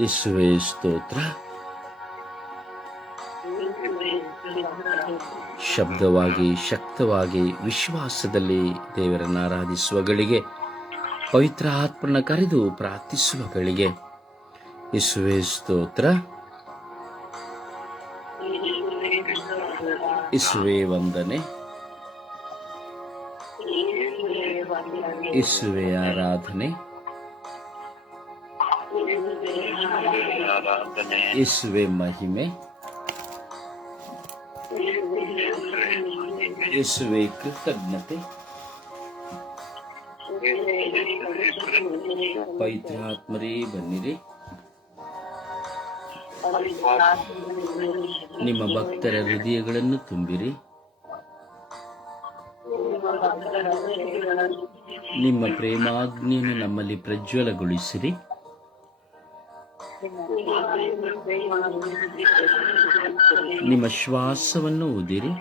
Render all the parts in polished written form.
ಯೇಸುವೇ ಸ್ತೋತ್ರ. ಶಬ್ದವಾಗಿ ಶಕ್ತವಾಗಿ ವಿಶ್ವಾಸದಲ್ಲಿ ದೇವರನ್ನು ಆರಾಧಿಸುವಗಳಿಗೆ, ಪವಿತ್ರ ಆತ್ಮನ ಕರೆದು ಪ್ರಾರ್ಥಿಸುವಗಳಿಗೆ ಯೇಸುವೇ ಸ್ತೋತ್ರ. ಯೇಸುವೇ ವಂದನೆ, ಯೇಸುವೇ ಆರಾಧನೆ, ಯೇಸುವೇ ಮಹಿಮೆ, ಯೇಸುವೇ ಕೃತಜ್ಞತೆ. ಪವಿತ್ರ ಆತ್ಮರೇ ಬನ್ನಿರಿ, ನಿಮ್ಮ ಭಕ್ತರ ಹೃದಯಗಳನ್ನು ತುಂಬಿರಿ, ನಿಮ್ಮ ಪ್ರೇಮಾಗ್ನಿಯನ್ನು ನಮ್ಮಲ್ಲಿ ಪ್ರಜ್ವಲಗೊಳಿಸಿರಿ. ನಿಮ್ಮ ಶ್ವಾಸವನ್ನು ಊದಿರಿ,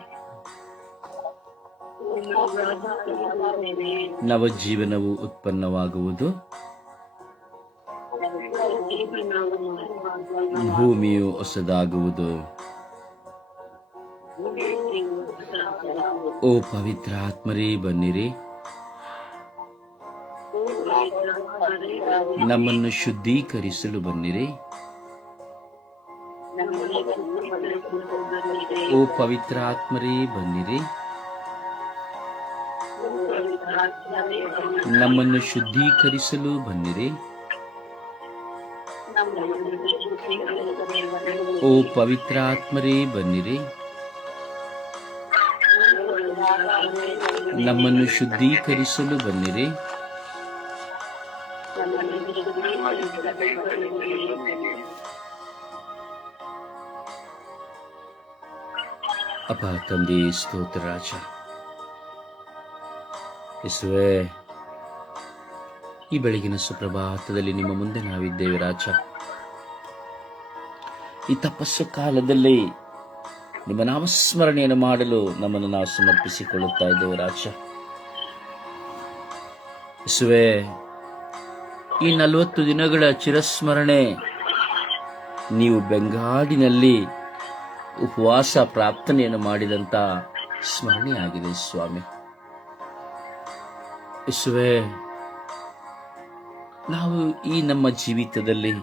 ನವಜೀವನವು ಉತ್ಪನ್ನವಾಗುವುದು, ಭೂಮಿಯು ಹೊಸದಾಗುವುದು. ಓ ಪವಿತ್ರ ಆತ್ಮರೇ ಬನ್ನಿರಿ, ನಮ್ಮನ್ನು ಶುದ್ಧೀಕರಿಸಲು ಬನ್ನಿರಿ. ಓ ಪವಿತ್ರ ಆತ್ಮರೇ ಬನ್ನಿರಿ, ನಮ್ಮನ್ನು ಶುದ್ಧೀಕರಿಸಲು ಬನ್ನಿರಿ. ಓ ಪವಿತ್ರ ಆತ್ಮರೇ ಬನ್ನಿರಿ, ನಮ್ಮನ್ನು ಶುದ್ಧೀಕರಿಸಲು ಬನ್ನಿರಿ. ಅಪ್ಪ ತಂದೆ ಸ್ತೋತ್ರ ರಾಜ. ಯೇಸುವೇ, ಈ ಬೆಳಗಿನ ಸುಪ್ರಭಾತದಲ್ಲಿ ನಿಮ್ಮ ಮುಂದೆ ನಾವಿದ್ದೇವೆ ರಾಜ. ಈ ತಪಸ್ಸು ಕಾಲದಲ್ಲಿ ನಿಮ್ಮ ನಾಮಸ್ಮರಣೆಯನ್ನು ಮಾಡಲು ನಮ್ಮನ್ನು ನಾವು ಸಮರ್ಪಿಸಿಕೊಳ್ಳುತ್ತಾ ಇದ್ದೇವೆ ರಾಜ. ಯೇಸುವೇ, ಈ 40 ದಿನಗಳ ಚಿರಸ್ಮರಣೆ ನೀವು ಬೆಂಗಾಡಿನಲ್ಲಿ ಉಪವಾಸ ಪ್ರಾರ್ಥನೆಯನ್ನು ಮಾಡಿದಂಥ ಸ್ಮರಣೆಯಾಗಿದೆ ಸ್ವಾಮಿ. ಯೇಸುವೇ, ನಾವು ಈ ನಮ್ಮ ಜೀವಿತದಲ್ಲಿ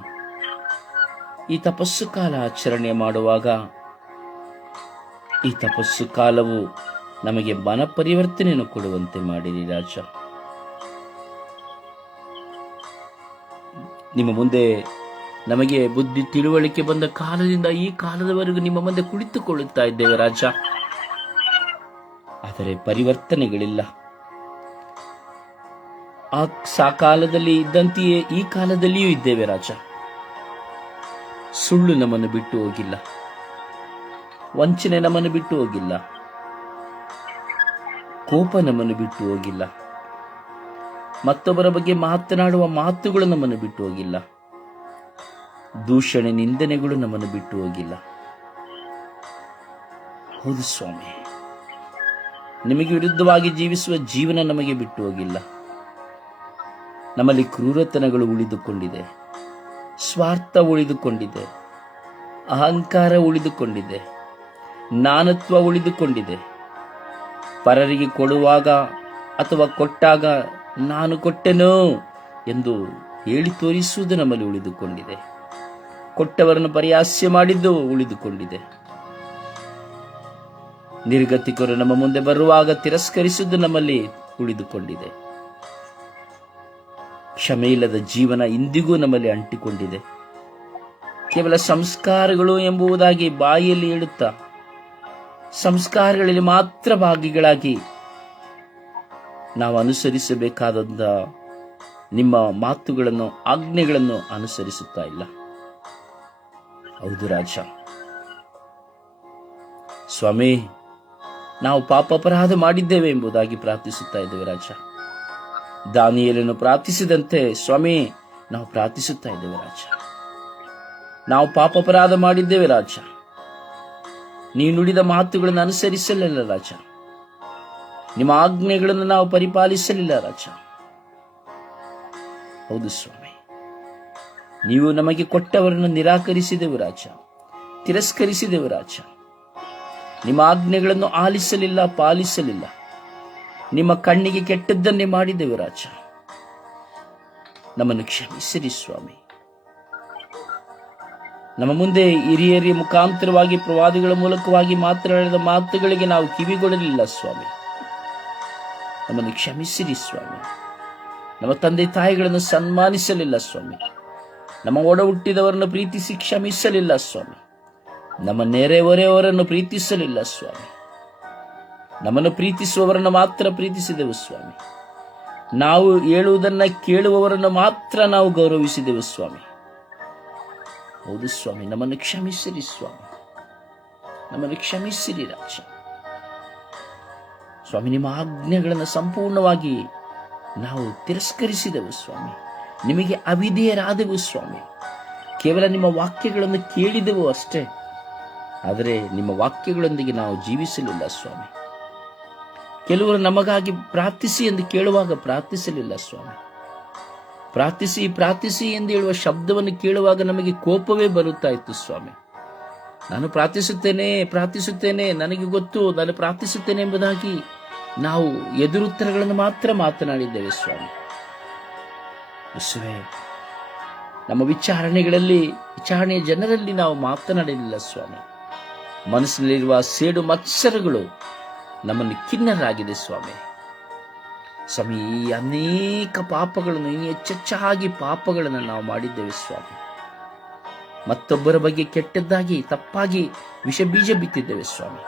ಈ ತಪಸ್ಸು ಕಾಲ ಆಚರಣೆ ಮಾಡುವಾಗ ಈ ತಪಸ್ಸು ಕಾಲವು ನಮಗೆ ಮನ ಪರಿವರ್ತನೆಯನ್ನು ಕೊಡುವಂತೆ ಮಾಡಿರಿ ರಾಜ. ನಿಮ್ಮ ಮುಂದೆ ನಮಗೆ ಬುದ್ಧಿ ತಿಳುವಳಿಕೆ ಬಂದ ಕಾಲದಿಂದ ಈ ಕಾಲದವರೆಗೂ ನಿಮ್ಮ ಮುಂದೆ ಕುಳಿತುಕೊಳ್ಳುತ್ತಾ ಇದ್ದೇವೆ ರಾಜ. ಆದರೆ ಪರಿವರ್ತನೆಗಳಿಲ್ಲ. ಆ ಕಾಲದಲ್ಲಿ ಇದ್ದಂತೆಯೇ ಈ ಕಾಲದಲ್ಲಿಯೂ ಇದ್ದೇವೆ ರಾಜ. ಸುಳ್ಳು ನಮ್ಮನ್ನು ಬಿಟ್ಟು ಹೋಗಿಲ್ಲ, ವಂಚನೆ ನಮ್ಮನ್ನು ಬಿಟ್ಟು ಹೋಗಿಲ್ಲ, ಕೋಪ ನಮ್ಮನ್ನು ಬಿಟ್ಟು ಹೋಗಿಲ್ಲ, ಮತ್ತೊಬ್ಬರ ಬಗ್ಗೆ ಮಾತನಾಡುವ ಮಾತುಗಳು ನಮ್ಮನ್ನು ಬಿಟ್ಟು ಹೋಗಿಲ್ಲ, ದೂಷಣೆ ನಿಂದನೆಗಳು ನಮ್ಮನ್ನು ಬಿಟ್ಟು ಹೋಗಿಲ್ಲ. ಹೌದು ಸ್ವಾಮಿ, ನಿಮಗೆ ವಿರುದ್ಧವಾಗಿ ಜೀವಿಸುವ ಜೀವನ ನಮಗೆ ಬಿಟ್ಟು ಹೋಗಿಲ್ಲ. ನಮ್ಮಲ್ಲಿ ಕ್ರೂರತನಗಳು ಉಳಿದುಕೊಂಡಿದೆ, ಸ್ವಾರ್ಥ ಉಳಿದುಕೊಂಡಿದೆ, ಅಹಂಕಾರ ಉಳಿದುಕೊಂಡಿದೆ, ನಾನತ್ವ ಉಳಿದುಕೊಂಡಿದೆ. ಪರರಿಗೆ ಕೊಡುವಾಗ ಅಥವಾ ಕೊಟ್ಟಾಗ ನಾನು ಕೊಟ್ಟೆನು ಎಂದು ಹೇಳಿ ತೋರಿಸುವುದು ನಮ್ಮಲ್ಲಿ ಉಳಿದುಕೊಂಡಿದೆ. ಕೊಟ್ಟವರನ್ನು ಪರಿಹಾಸ್ಯ ಮಾಡಿದ್ದು ಉಳಿದುಕೊಂಡಿದೆ. ನಿರ್ಗತಿಕರು ನಮ್ಮ ಮುಂದೆ ಬರುವಾಗ ತಿರಸ್ಕರಿಸುವುದು ನಮ್ಮಲ್ಲಿ ಉಳಿದುಕೊಂಡಿದೆ. ಕ್ಷಮೆಯಿಲ್ಲದ ಜೀವನ ಇಂದಿಗೂ ನಮ್ಮಲ್ಲಿ ಅಂಟಿಕೊಂಡಿದೆ. ಕೇವಲ ಸಂಸ್ಕಾರಗಳು ಎಂಬುದಾಗಿ ಬಾಯಿಯಲ್ಲಿ ಹೇಳುತ್ತಾ ಸಂಸ್ಕಾರಗಳಲ್ಲಿ ಮಾತ್ರ ಭಾಗಿಗಳಾಗಿ ನಾವು ಅನುಸರಿಸಬೇಕಾದಂಥ ನಿಮ್ಮ ಮಾತುಗಳನ್ನು, ಆಜ್ಞೆಗಳನ್ನು ಅನುಸರಿಸುತ್ತಾ ಇಲ್ಲ. ಹೌದು ರಾಜ. ಸ್ವಾಮಿ, ನಾವು ಪಾಪ ಅಪರಾಧ ಮಾಡಿದ್ದೇವೆ ಎಂಬುದಾಗಿ ಪ್ರಾರ್ಥಿಸುತ್ತಾ ಇದ್ದೇವೆ ರಾಜ. ದಾನಿಯೇಲನು ಪ್ರಾರ್ಥಿಸಿದಂತೆ ಸ್ವಾಮಿ ನಾವು ಪ್ರಾರ್ಥಿಸುತ್ತಾ ಇದ್ದೇವೆ ರಾಜ. ನಾವು ಪಾಪ ಅಪರಾಧ ಮಾಡಿದ್ದೇವೆ ರಾಜ. ನೀವು ನುಡಿದ ಮಾತುಗಳನ್ನು ಅನುಸರಿಸಲಿಲ್ಲ ರಾಜ. ನಿಮ್ಮ ಆಜ್ಞೆಗಳನ್ನು ನಾವು ಪರಿಪಾಲಿಸಲಿಲ್ಲ ರಾಜ. ಹೌದು ಸ್ವಾಮಿ, ನೀವು ನಮಗೆ ಕೊಟ್ಟವರನ್ನು ನಿರಾಕರಿಸಿದೆವು ರಾಜ, ತಿರಸ್ಕರಿಸಿದೆವು ರಾಜ. ನಿಮ್ಮ ಆಜ್ಞೆಗಳನ್ನು ಆಲಿಸಲಿಲ್ಲ, ಪಾಲಿಸಲಿಲ್ಲ. ನಿಮ್ಮ ಕಣ್ಣಿಗೆ ಕೆಟ್ಟದ್ದನ್ನೇ ಮಾಡಿದೆವು ರಾಜ. ನಮ್ಮನ್ನು ಕ್ಷಮಿಸಿರಿ ಸ್ವಾಮಿ. ನಮ್ಮ ಮುಂದೆ ಹಿರಿಯರಿಯ ಮುಖಾಂತರವಾಗಿ, ಪ್ರವಾದಿಗಳ ಮೂಲಕವಾಗಿ ಮಾತನಾಡಿದ ಮಾತುಗಳಿಗೆ ನಾವು ಕಿವಿಗೊಡಲಿಲ್ಲ ಸ್ವಾಮಿ. ನಮ್ಮನ್ನು ಕ್ಷಮಿಸಿರಿ ಸ್ವಾಮಿ. ನಮ್ಮ ತಂದೆ ತಾಯಿಗಳನ್ನು ಸನ್ಮಾನಿಸಲಿಲ್ಲ ಸ್ವಾಮಿ. ನಮ್ಮ ಒಡ ಹುಟ್ಟಿದವರನ್ನು ಪ್ರೀತಿಸಿ ಕ್ಷಮಿಸಲಿಲ್ಲ ಸ್ವಾಮಿ. ನಮ್ಮ ನೆರೆಹೊರೆಯವರನ್ನು ಪ್ರೀತಿಸಲಿಲ್ಲ ಸ್ವಾಮಿ. ನಮ್ಮನ್ನು ಪ್ರೀತಿಸುವವರನ್ನು ಮಾತ್ರ ಪ್ರೀತಿಸಿದೆವು ಸ್ವಾಮಿ. ನಾವು ಹೇಳುವುದನ್ನು ಕೇಳುವವರನ್ನು ಮಾತ್ರ ನಾವು ಗೌರವಿಸಿದೆವು ಸ್ವಾಮಿ. ಹೌದು ಸ್ವಾಮಿ, ನಮ್ಮನ್ನು ಕ್ಷಮಿಸಿರಿ ಸ್ವಾಮಿ. ನಮ್ಮನ್ನು ಕ್ಷಮಿಸಿರಿ ರಾಜ. ಸ್ವಾಮಿ, ನಿಮ್ಮ ಆಜ್ಞೆಗಳನ್ನು ಸಂಪೂರ್ಣವಾಗಿ ನಾವು ತಿರಸ್ಕರಿಸಿದೆವು ಸ್ವಾಮಿ. ನಿಮಗೆ ಅವಿಧೇಯರಾದೆವು ಸ್ವಾಮಿ. ಕೇವಲ ನಿಮ್ಮ ವಾಕ್ಯಗಳನ್ನು ಕೇಳಿದೆವು ಅಷ್ಟೇ, ಆದರೆ ನಿಮ್ಮ ವಾಕ್ಯಗಳೊಂದಿಗೆ ನಾವು ಜೀವಿಸಲಿಲ್ಲ ಸ್ವಾಮಿ. ಕೆಲವರು ನಮಗಾಗಿ ಪ್ರಾರ್ಥಿಸಿ ಎಂದು ಕೇಳುವಾಗ ಪ್ರಾರ್ಥಿಸಲಿಲ್ಲ ಸ್ವಾಮಿ. ಪ್ರಾರ್ಥಿಸಿ ಪ್ರಾರ್ಥಿಸಿ ಎಂದು ಹೇಳುವ ಶಬ್ದವನ್ನು ಕೇಳುವಾಗ ನಮಗೆ ಕೋಪವೇ ಬರುತ್ತಾ ಇತ್ತು ಸ್ವಾಮಿ. ನಾನು ಪ್ರಾರ್ಥಿಸುತ್ತೇನೆ ಪ್ರಾರ್ಥಿಸುತ್ತೇನೆ, ನನಗೆ ಗೊತ್ತು, ನಾನು ಪ್ರಾರ್ಥಿಸುತ್ತೇನೆ ಎಂಬುದಾಗಿ ನಾವು ಎದುರುತ್ತರಗಳನ್ನು ಮಾತ್ರ ಮಾತನಾಡಿದ್ದೇವೆ ಸ್ವಾಮಿ. ಯೇಸುವೇ, ನಮ್ಮ ವಿಚಾರಣೆಯ ಜನರಲ್ಲಿ ನಾವು ಮಾತನಾಡಲಿಲ್ಲ ಸ್ವಾಮಿ. ಮನಸ್ಸಿನಲ್ಲಿರುವ ಸೇಡು ಮತ್ಸರಗಳು ನಮ್ಮನ್ನು ಖಿನ್ನರಾಗಿದೆ ಸ್ವಾಮಿ. ಸ್ವಾಮಿ, ಈ ಅನೇಕ ಪಾಪಗಳನ್ನು, ಇನ್ನು ಹೆಚ್ಚೆಚ್ಚಾಗಿ ಪಾಪಗಳನ್ನು ನಾವು ಮಾಡಿದ್ದೇವೆ ಸ್ವಾಮಿ. ಮತ್ತೊಬ್ಬರ ಬಗ್ಗೆ ಕೆಟ್ಟದ್ದಾಗಿ ತಪ್ಪಾಗಿ ವಿಷ ಬೀಜ ಬಿತ್ತಿದ್ದೇವೆ ಸ್ವಾಮಿ.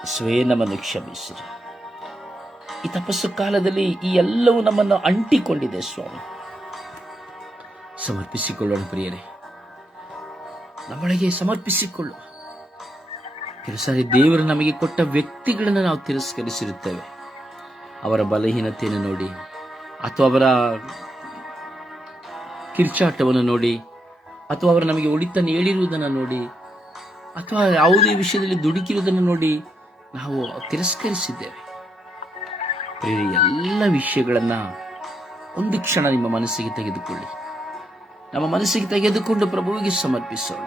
ಯೇಸುವೇ, ನಮ್ಮನ್ನು ಕ್ಷಮಿಸಿರಿ. ಈ ತಪಸ್ಸು ಕಾಲದಲ್ಲಿ ಈ ಎಲ್ಲವೂ ನಮ್ಮನ್ನು ಅಂಟಿಕೊಂಡಿದೆ ಸ್ವಾಮಿ. ಸಮರ್ಪಿಸಿಕೊಳ್ಳೋಣ ಪ್ರಿಯರೇ, ನಮ್ಮೊಳಗೆ ಸಮರ್ಪಿಸಿಕೊಳ್ಳುವ. ಕೆಲವು ಸಾರಿ ದೇವರು ನಮಗೆ ಕೊಟ್ಟ ವ್ಯಕ್ತಿಗಳನ್ನು ನಾವು ತಿರಸ್ಕರಿಸಿರುತ್ತೇವೆ. ಅವರ ಬಲಹೀನತೆಯನ್ನು ನೋಡಿ, ಅಥವಾ ಅವರ ಕಿರ್ಚಾಟವನ್ನು ನೋಡಿ, ಅಥವಾ ಅವರು ನಮಗೆ ಒಳಿತನ್ನು ಹೇಳಿರುವುದನ್ನು ನೋಡಿ, ಅಥವಾ ಯಾವುದೇ ವಿಷಯದಲ್ಲಿ ದುಡುಕಿರುವುದನ್ನು ನೋಡಿ ನಾವು ತಿರಸ್ಕರಿಸಿದ್ದೇವೆ. ಪ್ರಿಯರೇ, ಎಲ್ಲ ವಿಷಯಗಳನ್ನ ಒಂದು ಕ್ಷಣ ನಿಮ್ಮ ಮನಸ್ಸಿಗೆ ತೆಗೆದುಕೊಳ್ಳಿ. ನಮ್ಮ ಮನಸ್ಸಿಗೆ ತೆಗೆದುಕೊಂಡು ಪ್ರಭುವಿಗೆ ಸಮರ್ಪಿಸೋಣ.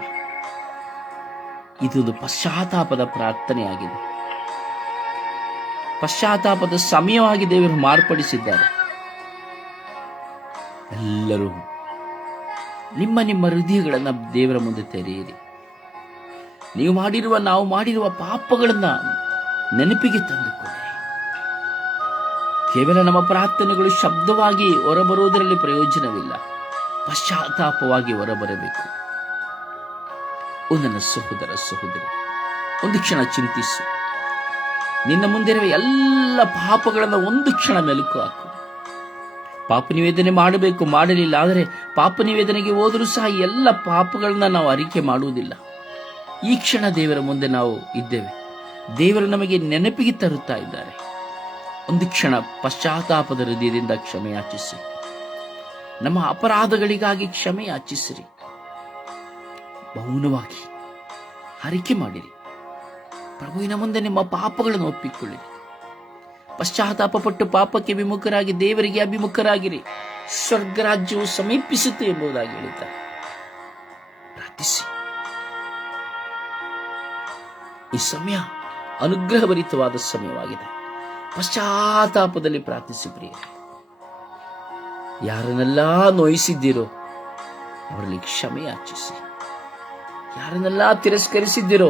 ಇದೊಂದು ಪಶ್ಚಾತ್ತಾಪದ ಪ್ರಾರ್ಥನೆಯಾಗಿದೆ. ಪಶ್ಚಾತ್ತಾಪದ ಸಮಯವಾಗಿ ದೇವರು ಮಾರ್ಪಡಿಸಿದ್ದಾರೆ. ಎಲ್ಲರೂ ನಿಮ್ಮ ನಿಮ್ಮ ಹೃದಯಗಳನ್ನ ದೇವರ ಮುಂದೆ ತೆರೆಯಿರಿ. ನಾವು ಮಾಡಿರುವ ಪಾಪಗಳನ್ನ ನೆನಪಿಗೆ ತಂದುಕೊಳ್ಳಿ. ಕೇವಲ ನಮ್ಮ ಪ್ರಾರ್ಥನೆಗಳು ಶಬ್ದವಾಗಿ ಹೊರಬರುವುದರಲ್ಲಿ ಪ್ರಯೋಜನವಿಲ್ಲ, ಪಶ್ಚಾತ್ತಾಪವಾಗಿ ಹೊರಬರಬೇಕು. ನನ್ನ ಸಹೋದರ ಸಹೋದರಿ, ಒಂದು ಕ್ಷಣ ಚಿಂತಿಸು. ನಿನ್ನ ಮುಂದಿರುವ ಎಲ್ಲ ಪಾಪಗಳನ್ನು ಒಂದು ಕ್ಷಣ ಮೆಲುಕು ಹಾಕು. ಪಾಪ ನಿವೇದನೆ ಮಾಡಬೇಕು, ಮಾಡಲಿಲ್ಲ. ಆದರೆ ಪಾಪ ನಿವೇದನೆಗೆ ಹೋದರೂ ಸಹ ಎಲ್ಲ ಪಾಪಗಳನ್ನ ನಾವು ಅರಿಕೆ ಮಾಡುವುದಿಲ್ಲ. ಈ ಕ್ಷಣ ದೇವರ ಮುಂದೆ ನಾವು ಇದ್ದೇವೆ. ದೇವರು ನಮಗೆ ನೆನಪಿಗೆ ತರುತ್ತಾ ಇದ್ದಾರೆ. ಒಂದು ಕ್ಷಣ ಪಶ್ಚಾತ್ತಾಪದ ಹೃದಯದಿಂದ ಕ್ಷಮೆ ಯಾಚಿಸಿ. ನಮ್ಮ ಅಪರಾಧಗಳಿಗಾಗಿ ಕ್ಷಮೆ ಯಾಚಿಸಿರಿ. ಮೌನವಾಗಿ ಅರಿಕೆ ಮಾಡಿರಿ. ಪ್ರಭುವಿನ ಮುಂದೆ ನಿಮ್ಮ ಪಾಪಗಳನ್ನು ಒಪ್ಪಿಕೊಳ್ಳಿರಿ. ಪಶ್ಚಾತ್ತಾಪಪಟ್ಟು ಪಾಪಕ್ಕೆ ವಿಮುಖರಾಗಿ ದೇವರಿಗೆ ಅಭಿಮುಖರಾಗಿರಿ. ಸ್ವರ್ಗರಾಜ್ಯವು ಸಮೀಪಿಸುತ್ತೆ ಎಂಬುದಾಗಿ ಹೇಳಿದ್ದಾರೆ. ಪ್ರಾರ್ಥಿಸಿ. ಈ ಸಮಯ ಅನುಗ್ರಹಭರಿತವಾದ ಸಮಯವಾಗಿದೆ. ಪಶ್ಚಾತ್ತಾಪದಲ್ಲಿ ಪ್ರಾರ್ಥಿಸಿ ಪ್ರಿಯರೇ. ಯಾರನ್ನೆಲ್ಲ ನೋಯಿಸಿದ್ದೀರೋ ಅವರಲ್ಲಿ ಕ್ಷಮೆ ಯಾಚಿಸಿ. ಯಾರನ್ನೆಲ್ಲ ತಿರಸ್ಕರಿಸಿದ್ದೀರೋ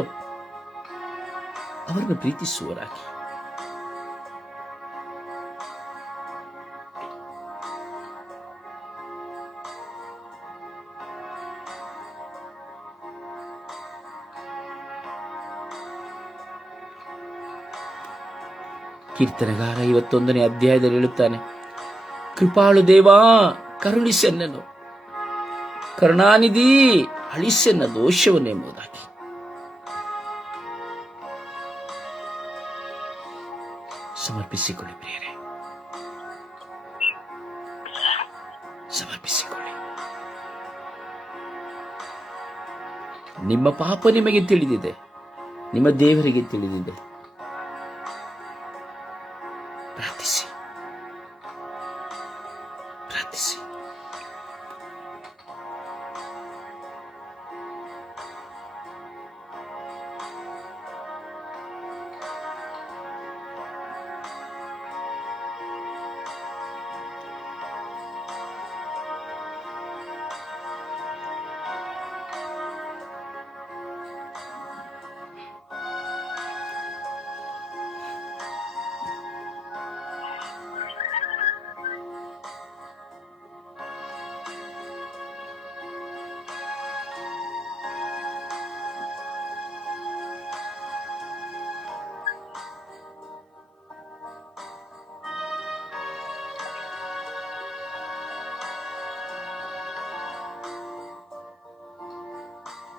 ಅವರನ್ನು ಪ್ರೀತಿಸುವರಾಗಿ. ಕೀರ್ತನೆಗಾರ 51ನೇ ಅಧ್ಯಾಯದಲ್ಲಿ ಹೇಳುತ್ತಾನೆ, ಕೃಪಾಳು ದೇವಾ ಕರುಣಿಸೆನ್ನನು, ಕರುಣಾನಿಧಿ ಅಳಿಸೆನ್ನ ದೋಷವನ್ನೆಂಬುದಾಗಿ. ಸಮರ್ಪಿಸಿಕೊಳ್ಳಿ ಪ್ರಿಯರೇ, ಸಮರ್ಪಿಸಿಕೊಳ್ಳಿ. ನಿಮ್ಮ ಪಾಪ ನಿಮಗೆ ತಿಳಿದಿದೆ, ನಿಮ್ಮ ದೇವರಿಗೆ ತಿಳಿದಿದೆ. ಪ್ರಾರ್ಥಿಸಿ, ಪ್ರಾರ್ಥಿಸಿ.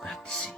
ಪ್ರಾರ್ಥಿಸಿ.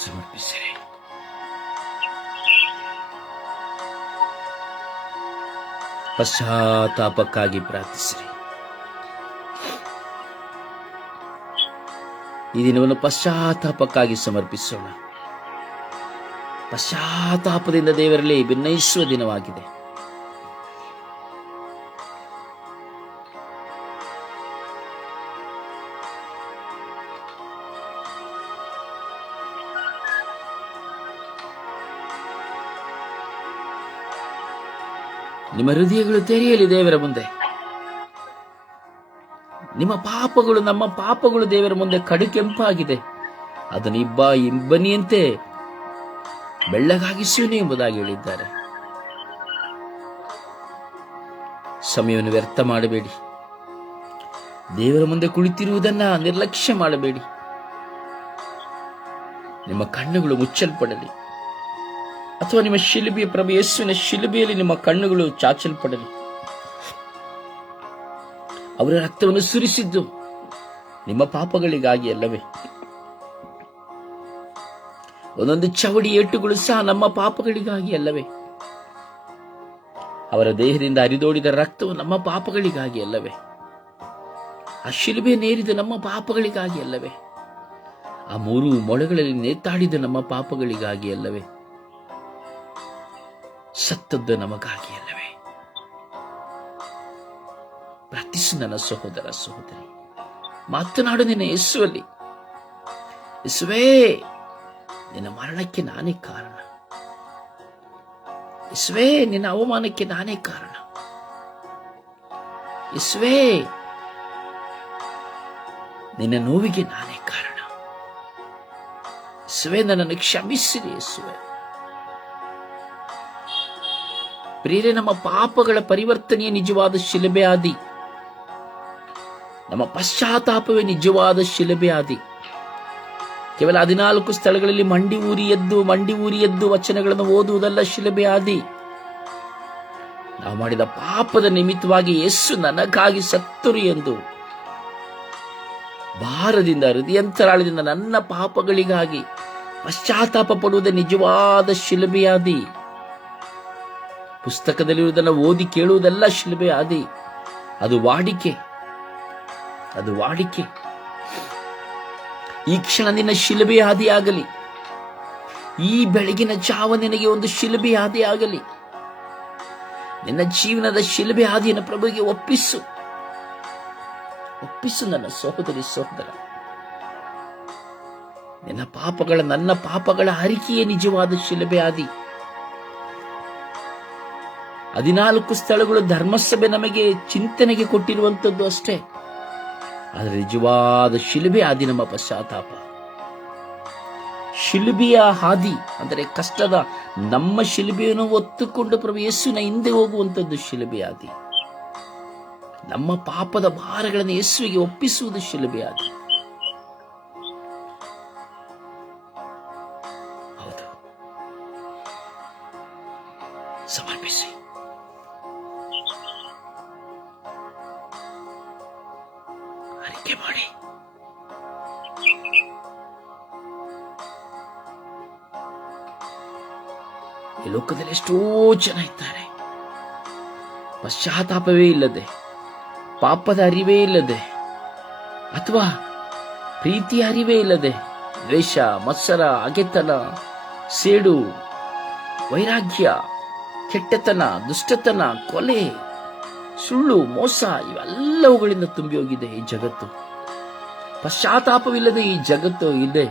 ಸಮರ್ಪಿಸಿರಿ. ಪಶ್ಚಾತ್ತಾಪಕ್ಕಾಗಿ ಪ್ರಾರ್ಥಿಸಿರಿ. ಈ ದಿನವನ್ನು ಪಶ್ಚಾತ್ತಾಪಕ್ಕಾಗಿ ಸಮರ್ಪಿಸೋಣ. ಪಶ್ಚಾತ್ತಾಪದಿಂದ ದೇವರಲ್ಲಿ ಭಿನ್ನಯಿಸುವ ದಿನವಾಗಿದೆ. ನಿಮ್ಮ ಹೃದಯಗಳು ತೆರೆಯಲಿ ದೇವರ ಮುಂದೆ. ನಿಮ್ಮ ಪಾಪಗಳು, ನಮ್ಮ ಪಾಪಗಳು ದೇವರ ಮುಂದೆ ಕಡುಕೆಂಪಾಗಿದೆ. ಅದನ್ನು ಇಬ್ಬನಿಯಂತೆ ಬೆಳ್ಳಗಾಗಿಸುವನು ಎಂಬುದಾಗಿ ಹೇಳಿದ್ದಾರೆ. ಸಮಯವನ್ನು ವ್ಯರ್ಥ ಮಾಡಬೇಡಿ. ದೇವರ ಮುಂದೆ ಕುಳಿತಿರುವುದನ್ನ ನಿರ್ಲಕ್ಷ್ಯ ಮಾಡಬೇಡಿ. ನಿಮ್ಮ ಕಣ್ಣುಗಳು ಮುಚ್ಚಲ್ಪಡಲಿ, ಅಥವಾ ನಿಮ್ಮ ಶಿಲುಬೆಯ ಪ್ರಭು ಯೇಸುವಿನ ಶಿಲುಬೆಯಲ್ಲಿ ನಿಮ್ಮ ಕಣ್ಣುಗಳು ಚಾಚಲ್ಪಡಲಿ. ಅವರ ರಕ್ತವನ್ನು ಸುರಿಸಿದ್ದು ನಿಮ್ಮ ಪಾಪಗಳಿಗಾಗಿ ಅಲ್ಲವೇ? ಒಂದೊಂದು ಚವಡಿ ಏಟುಗಳು ಸಹ ನಮ್ಮ ಪಾಪಗಳಿಗಾಗಿ ಅಲ್ಲವೇ? ಅವರ ದೇಹದಿಂದ ಹರಿದೋಡಿದ ರಕ್ತವು ನಮ್ಮ ಪಾಪಗಳಿಗಾಗಿ ಅಲ್ಲವೇ? ಆ ಶಿಲುಬೆ ನೇರಿದ ನಮ್ಮ ಪಾಪಗಳಿಗಾಗಿ ಅಲ್ಲವೇ? ಆ 3 ಮೊಳೆಗಳಲ್ಲಿ ನೇತಾಡಿದ ನಮ್ಮ ಪಾಪಗಳಿಗಾಗಿ ಅಲ್ಲವೇ? ಸತ್ತದ್ದು ನಮಗಾಗಿ ಅಲ್ಲವೇ? ಪ್ರಾರ್ಥಿಸು ನನ್ನ ಸಹೋದರ ಸಹೋದರಿ. ಮಾತನಾಡು ನಿನ್ನ ಯೇಸುವಲ್ಲಿ. ಯೇಸುವೇ, ನಿನ್ನ ಮರಣಕ್ಕೆ ನಾನೇ ಕಾರಣ. ಯೇಸುವೇ, ನಿನ್ನ ಅವಮಾನಕ್ಕೆ ನಾನೇ ಕಾರಣ. ಯೇಸುವೇ, ನಿನ್ನ ನೋವಿಗೆ ನಾನೇ ಕಾರಣ. ಯೇಸುವೇ, ನನ್ನನ್ನು ಕ್ಷಮಿಸಿರಿ. ಯೇಸುವೇ, ಪ್ರಿಯರೇ, ನಮ್ಮ ಪಾಪಗಳ ಪರಿವರ್ತನೆಯ ನಿಜವಾದ ಶಿಲುಬೆ ಆದಿ. ನಮ್ಮ ಪಶ್ಚಾತ್ತಾಪವೇ ನಿಜವಾದ ಶಿಲುಬೆ ಆದಿ. ಕೇವಲ 14 ಸ್ಥಳಗಳಲ್ಲಿ ಮಂಡಿ ಊರಿ ಎದ್ದು ವಚನಗಳನ್ನು ಓದುವುದಲ್ಲ ಶಿಲುಬೆ ಆದಿ. ನಾವು ಮಾಡಿದ ಪಾಪದ ನಿಮಿತ್ತವಾಗಿ ಯೇಸು ನನಗಾಗಿ ಸತ್ತರು ಎಂದು ಭಾರದಿಂದ, ಹೃದಯಂತರಾಳದಿಂದ ನನ್ನ ಪಾಪಗಳಿಗಾಗಿ ಪಶ್ಚಾತ್ತಾಪ ಪಡುವುದೇ ನಿಜವಾದ ಶಿಲುಬೆ ಆದಿ. ಪುಸ್ತಕದಲ್ಲಿರುವುದನ್ನು ಓದಿ ಕೇಳುವುದೆಲ್ಲ ಶಿಲುಬೆ ಆದಿ. ಅದು ವಾಡಿಕೆ. ಈ ಕ್ಷಣ ನಿನ್ನ ಶಿಲುಬೆ ಆದಿಯಾಗಲಿ. ಈ ಬೆಳಗಿನ ಜಾವ ನಿನಗೆ ಒಂದು ಶಿಲುಬೆ ಆದಿಯಾಗಲಿ. ನಿನ್ನ ಜೀವನದ ಶಿಲುಬೆ ಆದಿಯನ್ನು ಪ್ರಭುವಿಗೆ ಒಪ್ಪಿಸು ನನ್ನ ಸಹೋದರಿ ಸಹೋದರ. ನನ್ನ ಪಾಪಗಳ ಹರಿಕೆಯೇ ನಿಜವಾದ ಶಿಲುಬೆ ಆದಿ. 14 ಸ್ಥಳಗಳು ಧರ್ಮಸಭೆ ನಮಗೆ ಚಿಂತನೆಗೆ ಕೊಟ್ಟಿರುವಂತದ್ದು ಅಷ್ಟೇ. ಆದರೆ ನಿಜವಾದ ಶಿಲುಬೆ ಆದಿ ನಮ್ಮ ಪಶ್ಚಾತ್ತಾಪ. ಶಿಲುಬೆಯ ಹಾದಿ ಅಂದರೆ ಕಷ್ಟದ ನಮ್ಮ ಶಿಲುಬೆಯನ್ನು ಒತ್ತುಕೊಂಡು ಪ್ರಭು ಯೇಸುವಿನ ಹಿಂದೆ ಹೋಗುವಂತದ್ದು ಶಿಲುಬೆ ಆದಿ. ನಮ್ಮ ಪಾಪದ ಭಾರಗಳನ್ನು ಯೇಸುವಿಗೆ ಒಪ್ಪಿಸುವುದು ಶಿಲುಬೆ ಆದಿ. ಹೌದು, ಸಮರ್ಪಿಸಿ. ಅರಿಕೆ ಮಾಡಿ. ಈ ಲೋಕದಲ್ಲಿ ಎಷ್ಟೋ ಜನ ಇದ್ದಾರೆ, ಪಶ್ಚಾತ್ತಾಪವೇ ಇಲ್ಲದೆ ಪಾಪದ ಅರಿವೇ ಇಲ್ಲದೆ ಅಥವಾ ಪ್ರೀತಿಯ ಅರಿವೇ ಇಲ್ಲದೆ ದ್ವೇಷ, ಮತ್ಸರ, ಹಗೆತನ, ಸೇಡು, ವೈರಾಗ್ಯ, ಕೆಟ್ಟತನ, ದುಷ್ಟತನ, ಕೊಲೆ, ಸುಳ್ಳು, ಮೋಸ ಇವೆಲ್ಲವುಗಳಿಂದ ತುಂಬಿ ಹೋಗಿದೆ ಈ ಜಗತ್ತು. ಪಶ್ಚಾತ್ತಾಪವಿಲ್ಲದೆ ಈ ಜಗತ್ತು ಇದೆ.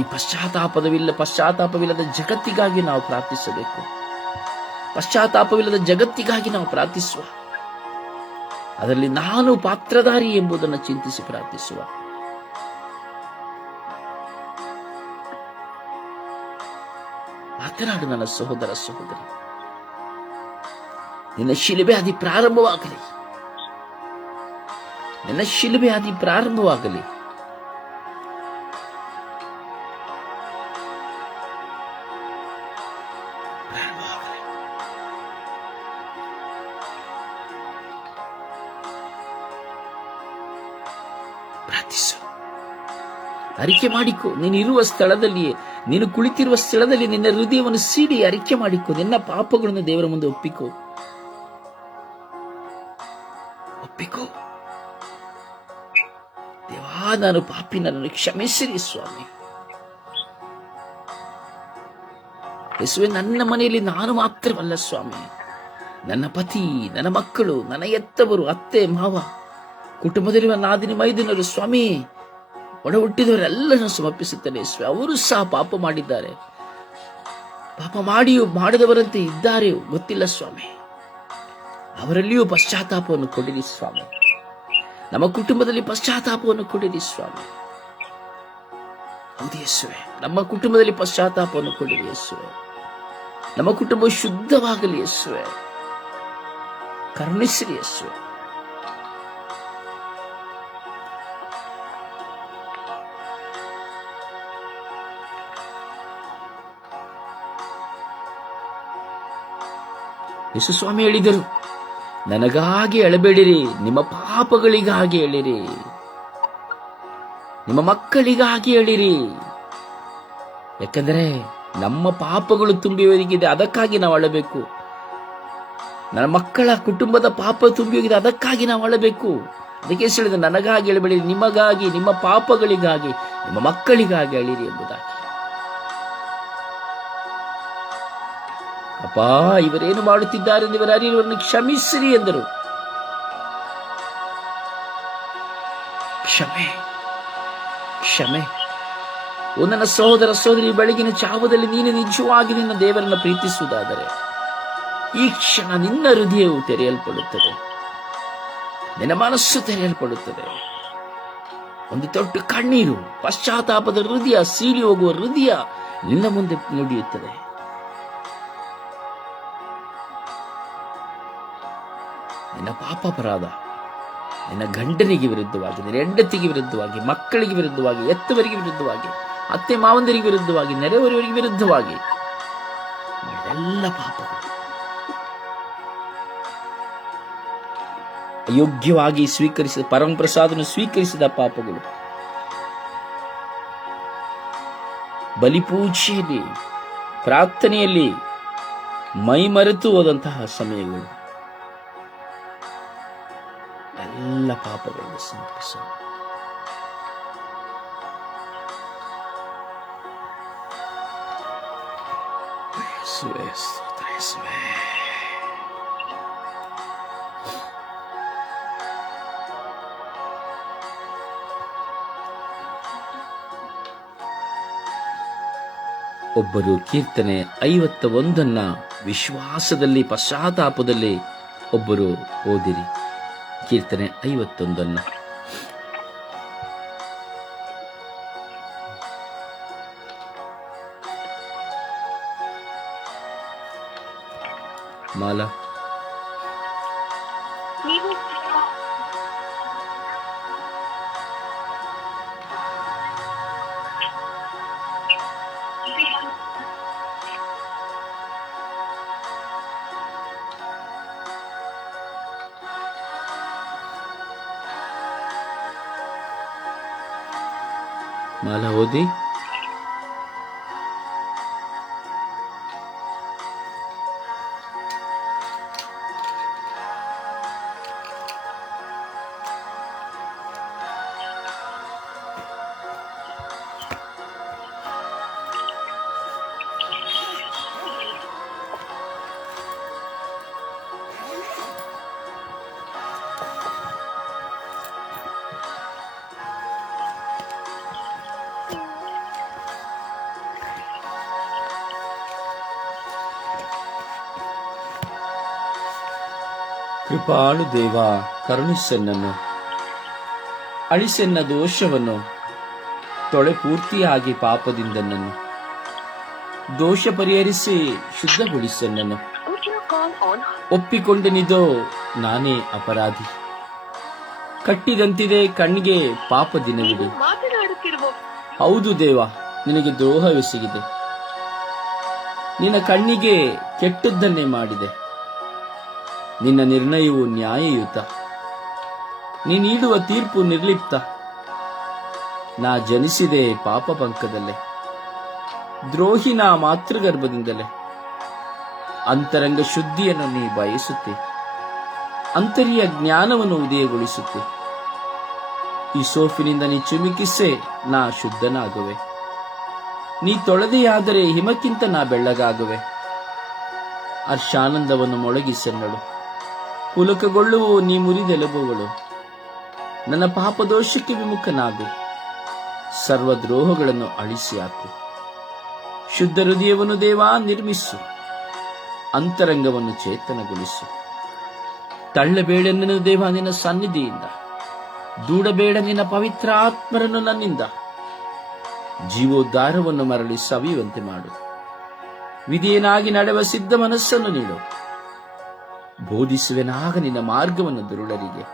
ಈ ಪಶ್ಚಾತ್ತಾಪವಿಲ್ಲದ ಜಗತ್ತಿಗಾಗಿ ನಾವು ಪ್ರಾರ್ಥಿಸಬೇಕು. ಪಶ್ಚಾತ್ತಾಪವಿಲ್ಲದ ಜಗತ್ತಿಗಾಗಿ ನಾವು ಪ್ರಾರ್ಥಿಸುವ. ಅದರಲ್ಲಿ ನಾನು ಪಾತ್ರಧಾರಿ ಎಂಬುದನ್ನು ಚಿಂತಿಸಿ ಪ್ರಾರ್ಥಿಸುವ. ಮಾತನಾಡು ನನ್ನ ಸಹೋದರ ಸಹೋದರಿ. ನಿನ್ನ ಶಿಲುಬೆ ಆದಿ ಪ್ರಾರಂಭವಾಗಲಿ. ನಿನ್ನ ಶಿಲುಬೆ ಆದಿ ಪ್ರಾರಂಭವಾಗಲಿ. ಪ್ರಾರ್ಥಿಸು, ಅರಿಕೆ ಮಾಡಿಕೊ. ನೀನಿರುವ ಸ್ಥಳದಲ್ಲಿಯೇ, ನೀನು ಕುಳಿತಿರುವ ಸ್ಥಳದಲ್ಲಿ ನಿನ್ನ ಹೃದಯವನ್ನು ಸೀಡಿ ಅರಿಕೆ ಮಾಡಿಕೊ. ನಿನ್ನ ಪಾಪಗಳನ್ನು ದೇವರ ಮುಂದೆ ಒಪ್ಪಿಕೊ. ದೇವಾ, ನಾನು ಪಾಪಿ, ನನ್ನನ್ನು ಕ್ಷಮಿಸಿರಿ ಸ್ವಾಮಿ. ಯೇಸುವೆ, ನನ್ನ ಮನೆಯಲ್ಲಿ ನಾನು ಮಾತ್ರವಲ್ಲ ಸ್ವಾಮಿ, ನನ್ನ ಪತಿ, ನನ್ನ ಮಕ್ಕಳು, ನನ್ನ ಎತ್ತವರು, ಅತ್ತೆ, ಮಾವ, ಕುಟುಂಬದಲ್ಲಿರುವ ನಾದಿನಿ ಮೈದಿನರು ಸ್ವಾಮಿ, ಒಡ ಹುಟ್ಟಿದವರೆಲ್ಲರನ್ನು ಸಮರ್ಪಿಸುತ್ತೇನೆ ಸ್ವಾಮಿ. ಅವರು ಸಹ ಪಾಪ ಮಾಡಿದ್ದಾರೆ. ಪಾಪ ಮಾಡಿಯೂ ಮಾಡದವರಂತೆ ಇದ್ದಾರೆ, ಗೊತ್ತಿಲ್ಲ ಸ್ವಾಮಿ. ಅವರಲ್ಲಿಯೂ ಪಶ್ಚಾತ್ತಾಪವನ್ನು ಕೊಡಿರಿ ಸ್ವಾಮಿ. ನಮ್ಮ ಕುಟುಂಬದಲ್ಲಿ ಪಶ್ಚಾತ್ತಾಪವನ್ನು ಕೊಡಿರಿ ಸ್ವಾಮಿ. ಹೌದು ಯೇಸುವೆ, ನಮ್ಮ ಕುಟುಂಬದಲ್ಲಿ ಪಶ್ಚಾತ್ತಾಪವನ್ನು ಕೊಡಿರಿ ಯೇಸುವೆ. ನಮ್ಮ ಕುಟುಂಬ ಶುದ್ಧವಾಗಲಿ ಯೇಸುವೆ. ಕರುಣಿಸಿರಿ ಯೇಸುವೆ. ಯೇಸು ಸ್ವಾಮಿ ಹೇಳಿದರು, ನನಗಾಗಿ ಅಳಬೇಡಿರಿ, ನಿಮ್ಮ ಪಾಪಗಳಿಗಾಗಿ ಹೇಳಿರಿ, ನಿಮ್ಮ ಮಕ್ಕಳಿಗಾಗಿ ಹೇಳಿರಿ. ಯಾಕಂದರೆ ನಮ್ಮ ಪಾಪಗಳು ತುಂಬಿ ಹೋಗಿದೆ, ಅದಕ್ಕಾಗಿ ನಾವು ಅಳಬೇಕು. ನನ್ನ ಮಕ್ಕಳ ಕುಟುಂಬದ ಪಾಪ ತುಂಬಿ ಹೋಗಿದೆ, ಅದಕ್ಕಾಗಿ ನಾವು ಅಳಬೇಕು. ಅದಕ್ಕೆ ಹೇಳಿದ, ನನಗಾಗಿ ಅಳಬೇಡಿರಿ, ನಿಮಗಾಗಿ, ನಿಮ್ಮ ಪಾಪಗಳಿಗಾಗಿ, ನಿಮ್ಮ ಮಕ್ಕಳಿಗಾಗಿ ಅಳಿರಿ ಎಂಬುದಾಗಿ. ಅಪ್ಪ, ಇವರೇನು ಮಾಡುತ್ತಿದ್ದಾರೆ ಇವರ ಅರಿವನ್ನು ಕ್ಷಮಿಸಿರಿ ಎಂದರು. ಕ್ಷಮೆ, ಕ್ಷಮೆ. ಓ ನನ್ನ ಸಹೋದರ ಸಹೋದರಿ, ಬೆಳಗಿನ ಜಾವದಲ್ಲಿ ನೀನು ನಿಜವಾಗಿ ನಿನ್ನ ದೇವರನ್ನು ಪ್ರೀತಿಸುವುದಾದರೆ ಈ ಕ್ಷಣ ನಿನ್ನ ಹೃದಯವು ತೆರೆಯಲ್ಪಡುತ್ತದೆ, ನಿನ್ನ ಮನಸ್ಸು ತೆರೆಯಲ್ಪಡುತ್ತದೆ. ಒಂದು ದೊಡ್ಡ ಕಣ್ಣೀರು, ಪಶ್ಚಾತ್ತಾಪದ ಹೃದಯ, ಸೀಳಿ ಹೋಗುವ ಹೃದಯ ನಿನ್ನ ಮುಂದೆ ನುಡಿಯುತ್ತದೆ. ನಿನ್ನ ಪಾಪಾಪರಾಧ, ನಿನ್ನ ಗಂಡನಿಗೆ ವಿರುದ್ಧವಾಗಿ, ನಿನ್ನ ಹೆಂಡತಿಗೆ ವಿರುದ್ಧವಾಗಿ, ಮಕ್ಕಳಿಗೆ ವಿರುದ್ಧವಾಗಿ, ಎತ್ತವರಿಗೆ ವಿರುದ್ಧವಾಗಿ, ಅತ್ತೆ ಮಾವಂದರಿಗೆ ವಿರುದ್ಧವಾಗಿ, ನೆರೆಹೊರೆಯವರಿಗೆ ವಿರುದ್ಧವಾಗಿ ಎಲ್ಲ ಪಾಪಗಳು, ಅಯೋಗ್ಯವಾಗಿ ಸ್ವೀಕರಿಸಿದ ಪರಮಪ್ರಸಾದನ್ನು ಸ್ವೀಕರಿಸಿದ ಪಾಪಗಳು, ಬಲಿಪೂಜೆಯಲ್ಲಿ, ಪ್ರಾರ್ಥನೆಯಲ್ಲಿ ಮೈಮರೆತು ಹೋದಂತಹ ಸಮಯಗಳು, ಎಲ್ಲ ಪಾಪಗಳನ್ನು ಸಮರ್ಪಿಸೋಣ. ಒಬ್ಬರು ಕೀರ್ತನೆ 51 ವಿಶ್ವಾಸದಲ್ಲಿ ಪಶ್ಚಾತ್ತಾಪದಲ್ಲಿ ಒಬ್ಬರು ಓದಿರಿ. ಕೀರ್ತನೆ 51. ಮಾಲಾ, ಮಾಲಾ ಓದಿ. ಕೃಪಾಳು ದೇವ, ಕರುಣಿಸೆನ್ನನ್ನು, ಅಳಿಸೆನ್ನ ದೋಷವನ್ನು, ತೊಳೆ ಪೂರ್ತಿಯಾಗಿ ಪಾಪದಿಂದ ನನ್ನು, ದೋಷ ಪರಿಹರಿಸಿ ಶುದ್ಧಗೊಳಿಸೆನ್ನನ್ನು. ಒಪ್ಪಿಕೊಂಡೆನಿದೋ ನಾನೇ ಅಪರಾಧಿ, ಕಟ್ಟಿದಂತಿದೆ ಕಣ್ಣಿಗೆ ಪಾಪ ದಿನವಿದು. ಹೌದು ದೇವ, ನಿನಗೆ ದ್ರೋಹವೆಸಗಿದೆ, ನಿನ್ನ ಕಣ್ಣಿಗೆ ಕೆಟ್ಟದ್ದನ್ನೇ ಮಾಡಿದೆ. ನಿನ್ನ ನಿರ್ಣಯವು ನ್ಯಾಯಯುತ, ನೀಡುವ ತೀರ್ಪು ನಿರ್ಲಿಪ್ತ. ನಾ ಜನಿಸಿದೆ ಪಾಪ ಪಂಕದಲ್ಲೇ, ದ್ರೋಹಿನ ಮಾತೃಗರ್ಭದಿಂದಲೇ. ಅಂತರಂಗ ಶುದ್ಧಿಯನ್ನು ನೀ ಬಯಸುತ್ತೆ, ಅಂತರ್ಯ ಜ್ಞಾನವನ್ನು ಉದಯಗೊಳಿಸುತ್ತೆ. ಈ ಸೋಫಿನಿಂದ ನೀ ಚುಮುಕಿಸೆ, ನಾ ಶುದ್ಧನಾಗುವೆ. ನೀ ತೊಳೆದೆಯಾದರೆ ಹಿಮಕ್ಕಿಂತ ನಾ ಬೆಳ್ಳಗಾಗುವೆ. ಹರ್ಷಾನಂದವನ್ನು ಮೊಳಗಿಸೆನ್ನಳು, ಪುಲಕಗೊಳ್ಳುವು ನೀ ಮುರಿದೆಲುಬುಗಳು. ನನ್ನ ಪಾಪದೋಷಕ್ಕೆ ವಿಮುಖನಾಗು, ಸರ್ವದ್ರೋಹಗಳನ್ನು ಅಳಿಸಿ ಹಾಕು. ಶುದ್ಧ ಹೃದಯವನ್ನು ದೇವಾ ನಿರ್ಮಿಸು, ಅಂತರಂಗವನ್ನು ಚೇತನಗೊಳಿಸು. ತಳ್ಳಬೇಡ ದೇವ ನಿನ್ನ ಸನ್ನಿಧಿಯಿಂದ, ದೂಡಬೇಡ ನಿನ್ನ ಪವಿತ್ರ ಆತ್ಮರನ್ನು ನನ್ನಿಂದ. ಜೀವೋದ್ಧಾರವನ್ನು ಮರಳಿ ಸವಿಯುವಂತೆ ಮಾಡು, ವಿಧಿಯನಾಗಿ ನಡೆವ ಸಿದ್ಧ ಮನಸ್ಸನ್ನು ನೀಡು. ಬೋಧಿಸುವೆನಾಗ ನಿನ್ನ ಮಾರ್ಗವನ್ನು ದುರುಳರಿಗೆ,